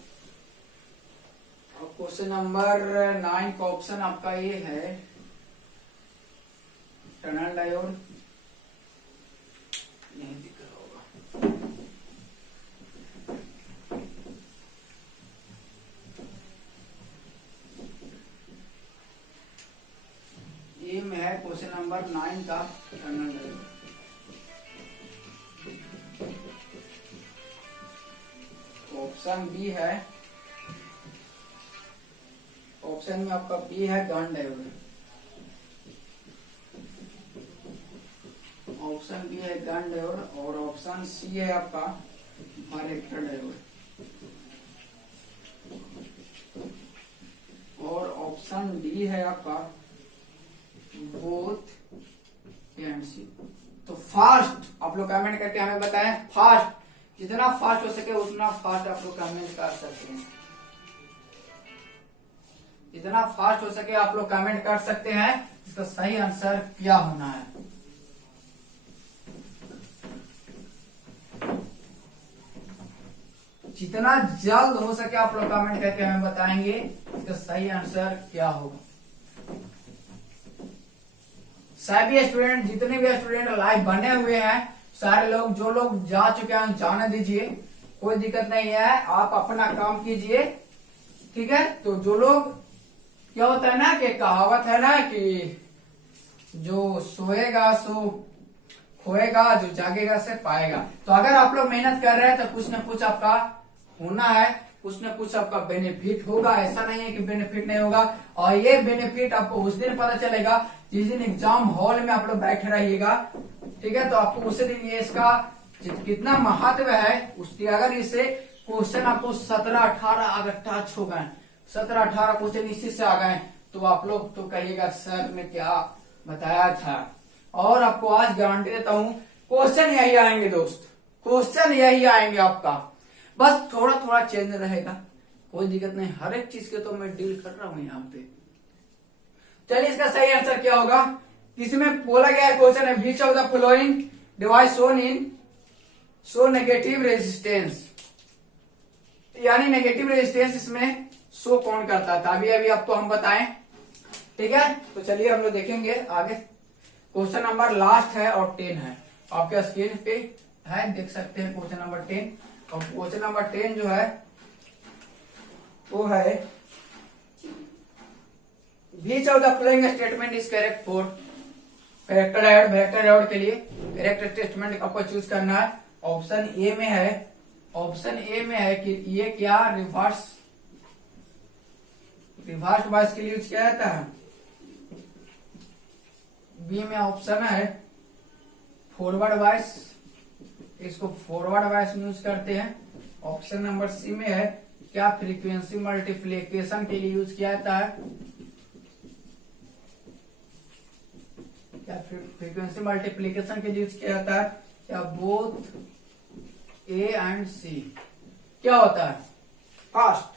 क्वेश्चन नंबर 9 का ऑप्शन आपका ये है टनल डायोड, नहीं दिख रहा होगा। नंबर 9 का टनल डायोड। ऑप्शन बी है, ऑप्शन में आपका बी है गन डायोड। ऑप्शन बी है गन डायोड और ऑप्शन सी है आपका वारेक्टर डायोड और ऑप्शन डी है आपका बोथ ए एंड सी। तो फास्ट आप लोग कमेंट करके हमें बताएं, फास्ट जितना फास्ट हो सके उतना फास्ट आप लोग कमेंट कर सकते हैं, जितना फास्ट हो सके आप लोग कमेंट कर सकते हैं। इसका सही आंसर क्या होना है? जितना जल्द हो सके आप लोग कमेंट करके हमें बताएंगे इसका सही आंसर क्या होगा। सभी स्टूडेंट, जितने भी स्टूडेंट लाइव बने हुए हैं, सारे लोग जो लोग जा चुके हैं जाने दीजिए, कोई दिक्कत नहीं है, आप अपना काम कीजिए, ठीक है। तो जो लोग, क्या होता है ना कि कहावत है ना कि जो सोएगा सो खोएगा, जो जागेगा से पाएगा। तो अगर आप लोग मेहनत कर रहे हैं तो कुछ न कुछ आपका होना है, कुछ न कुछ आपका बेनिफिट होगा। ऐसा नहीं है कि बेनिफिट नहीं होगा, और ये बेनिफिट आपको उस दिन पता चलेगा जिस दिन एग्जाम हॉल में आप लोग बैठे रहिएगा, ठीक है। तो आपको उसी दिन ये इसका कितना महत्व है उसकी, अगर इसे क्वेश्चन आपको 17-18 अगर टच हो गए, 17-18 क्वेश्चन इसी से आ गए, तो आप लोग तो कहिएगा सर ने क्या बताया था। और आपको आज गारंटी देता हूं क्वेश्चन यही आएंगे दोस्त, क्वेश्चन यही आएंगे आपका, बस थोड़ा थोड़ा चेंज रहेगा, कोई दिक्कत नहीं। हर एक चीज के तो मैं डील कर रहा हूं यहाँ पे। चलिए इसका सही आंसर क्या होगा? इसमें बोला गया है क्वेश्चन है which of the following device shown in show negative resistance, यानी नेगेटिव रेजिस्टेंस इसमें शो कौन करता था, अभी अभी आपको हम बताएं, ठीक है। तो चलिए हम लोग देखेंगे आगे। क्वेश्चन नंबर लास्ट है और 10 है, आपके स्क्रीन पे है, देख सकते हैं क्वेश्चन नंबर 10। और क्वेश्चन नंबर 10 जो है वो है which of the following statement is correct for vector diode. Vector diode के लिए करेक्ट स्टेटमेंट आपको चूज करना है। ऑप्शन ए में है, ऑप्शन ए में है कि ये क्या रिवर्स बायस के लिए यूज किया जाता है। बी में ऑप्शन है फॉरवर्ड बायस, इसको फॉरवर्ड बायस में यूज करते हैं। ऑप्शन नंबर सी में है क्या फ्रीक्वेंसी मल्टीप्लीकेशन के लिए यूज किया जाता है, क्या फ्रीक्वेंसी मल्टीप्लीकेशन के लिए यूज किया जाता है, क्या बोथ ए एंड सी। क्या होता है? फास्ट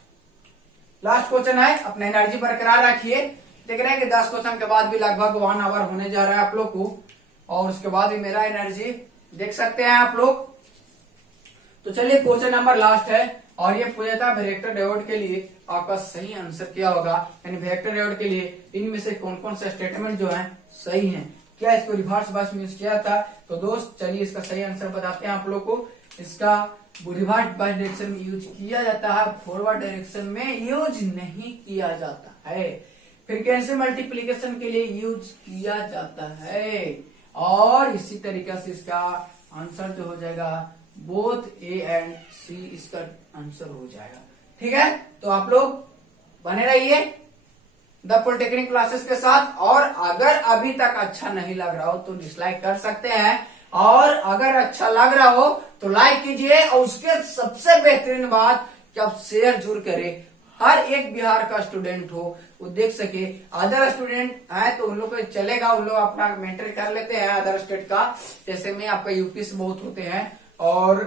लास्ट क्वेश्चन है, अपना एनर्जी बरकरार रखिए। देख रहे हैं कि 10 क्वेश्चन के बाद भी लगभग 1 आवर होने जा रहा है आप लोग को, और उसके बाद भी मेरा एनर्जी देख सकते हैं आप लोग। तो चलिए क्वेश्चन नंबर लास्ट है, और ये पूछा था वेक्टर डायोड के लिए आपका सही आंसर क्या होगा, यानी वेक्टर डायोड के लिए इनमें से कौन कौन से स्टेटमेंट जो है सही है, क्या इसको रिवर्स बायस में यूज किया था। तो दोस्त चलिए इसका सही आंसर बताते हैं आप लोग को। इसका रिवर्स बायस डायरेक्शन में यूज किया जाता है, फॉरवर्ड डायरेक्शन में यूज नहीं किया जाता है। फ्रीक्वेंसी मल्टीप्लीकेशन के लिए यूज किया जाता है, और इसी तरीके से इसका आंसर जो हो जाएगा बोथ ए एंड सी, इसका आंसर हो जाएगा, ठीक है। तो आप लोग बने रहिए द पॉलिटेक्निक क्लासेस के साथ, और अगर अभी तक अच्छा नहीं लग रहा हो तो डिसलाइक कर सकते हैं, और अगर अच्छा लग रहा हो तो लाइक कीजिए, और उसके सबसे बेहतरीन बात कि आप शेयर जरूर करें। हर एक बिहार का स्टूडेंट हो वो देख सके, अदर स्टूडेंट है तो उन लोग को चलेगा, उन लोग अपना मेंटर कर लेते हैं अदर स्टेट का, जैसे में आपका यूपी से बहुत होते हैं, और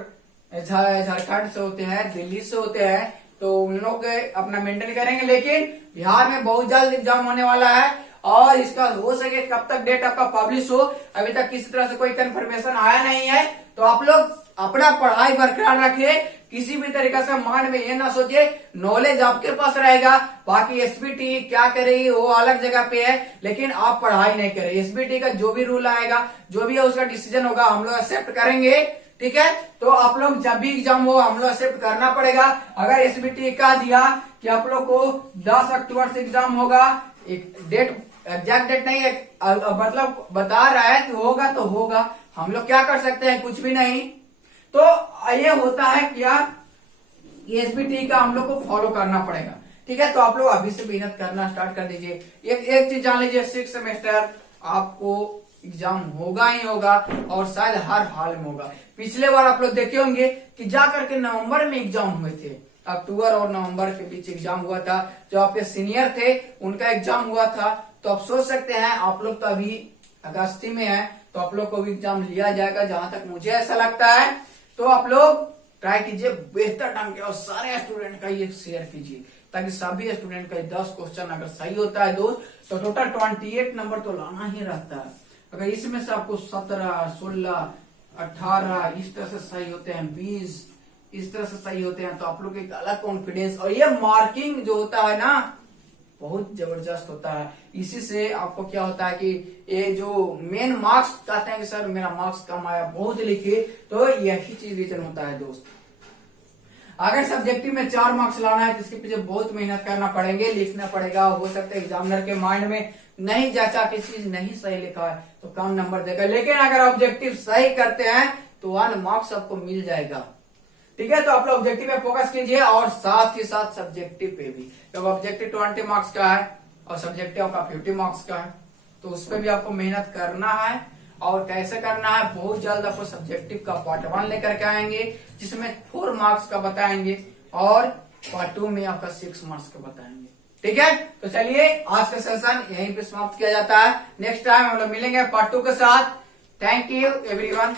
झारखंड से होते हैं, दिल्ली से होते हैं, तो उन लोग अपना मेंटेन करेंगे। लेकिन बिहार में बहुत जल्द एग्जाम होने वाला है, और इसका हो सके कब तक डेट आपका पब्लिश हो, अभी तक किसी तरह से कोई कंफर्मेशन आया नहीं है। तो आप लोग अपना पढ़ाई बरकरार रखिए, किसी भी तरीके से माइंड में ये ना सोचिए, नॉलेज आपके पास रहेगा, बाकी एसबीटी क्या करेगी वो अलग जगह पे है, लेकिन आप पढ़ाई नहीं करें। एसबीटी का जो भी रूल आएगा, जो भी है उसका डिसीजन होगा, हम लोग एक्सेप्ट करेंगे, ठीक है। तो आप लोग जब भी एग्जाम हो हम लोग एक्सेप्ट करना पड़ेगा। अगर एसबीटी कह दिया कि आप लोग को 10 अक्टूबर से एग्जाम होगा, एक डेट एग्जैक्ट डेट नहीं है, मतलब बता रहा है कि होगा तो होगा, हम लोग क्या कर सकते हैं, कुछ भी नहीं। तो ये होता है क्या, एसबीटी का हम लोग को फॉलो करना पड़ेगा। ठीक है, तो आप लोग अभी से मेहनत करना स्टार्ट कर दीजिए। एक चीज जान लीजिए, 6 सेमेस्टर आपको एग्जाम होगा ही होगा, और शायद हर हाल में होगा। पिछले बार आप लोग देखे होंगे कि जा करके नवंबर में एग्जाम हुए थे, अक्टूबर और नवंबर के बीच एग्जाम हुआ था। जो आपके सीनियर थे उनका एग्जाम हुआ था। तो आप सोच सकते हैं, आप लोग तो अभी अगस्त में है, तो आप लोग को भी एग्जाम लिया जाएगा, जहां तक मुझे ऐसा लगता है। तो आप लोग ट्राई कीजिए बेहतर ढंग के, और सारे स्टूडेंट का ये शेयर कीजिए, ताकि सभी स्टूडेंट का 10 क्वेश्चन अगर सही होता है दोस्त, तो टोटल 28 नंबर तो लाना ही रहता है। अगर इसमें से आपको 17, 16, 18 इस तरह से सही होते हैं, 20 इस तरह से सही होते हैं, तो आप लोग एक अलग कॉन्फिडेंस, और ये मार्किंग जो होता है ना, बहुत जबरदस्त होता है। इसी से आपको क्या होता है कि ये जो मेन मार्क्स कहते हैं कि सर मेरा मार्क्स कम आया, बहुत लिखे, तो यही चीज रीजन होता है दोस्त। अगर सब्जेक्टिव में 4 मार्क्स लाना है तो इसके पीछे बहुत मेहनत करना पड़ेंगे, लिखना पड़ेगा। हो सकता है एग्जामिनर के माइंड में नहीं जाचा कि चीज नहीं सही लिखा है तो कम नंबर देगा, लेकिन अगर ऑब्जेक्टिव सही करते हैं तो 1 मार्क्स आपको मिल जाएगा। ठीक है, तो आप लोग ऑब्जेक्टिव पे फोकस कीजिए, और साथ ही साथ सब्जेक्टिव पे भी। जब ऑब्जेक्टिव 20 मार्क्स का है और सब्जेक्टिव का 50 मार्क्स का है, तो उस पर भी आपको मेहनत करना है। और कैसे करना है, बहुत जल्द आपको सब्जेक्टिव का पार्ट 1 लेकर के आएंगे, जिसमें 4 मार्क्स का बताएंगे, और पार्ट 2 में आपका 6 मार्क्स का बताएंगे। ठीक है, तो चलिए आज का सेशन यहीं पे समाप्त किया जाता है। नेक्स्ट टाइम हम लोग मिलेंगे पार्ट 2 के साथ। Thank you everyone.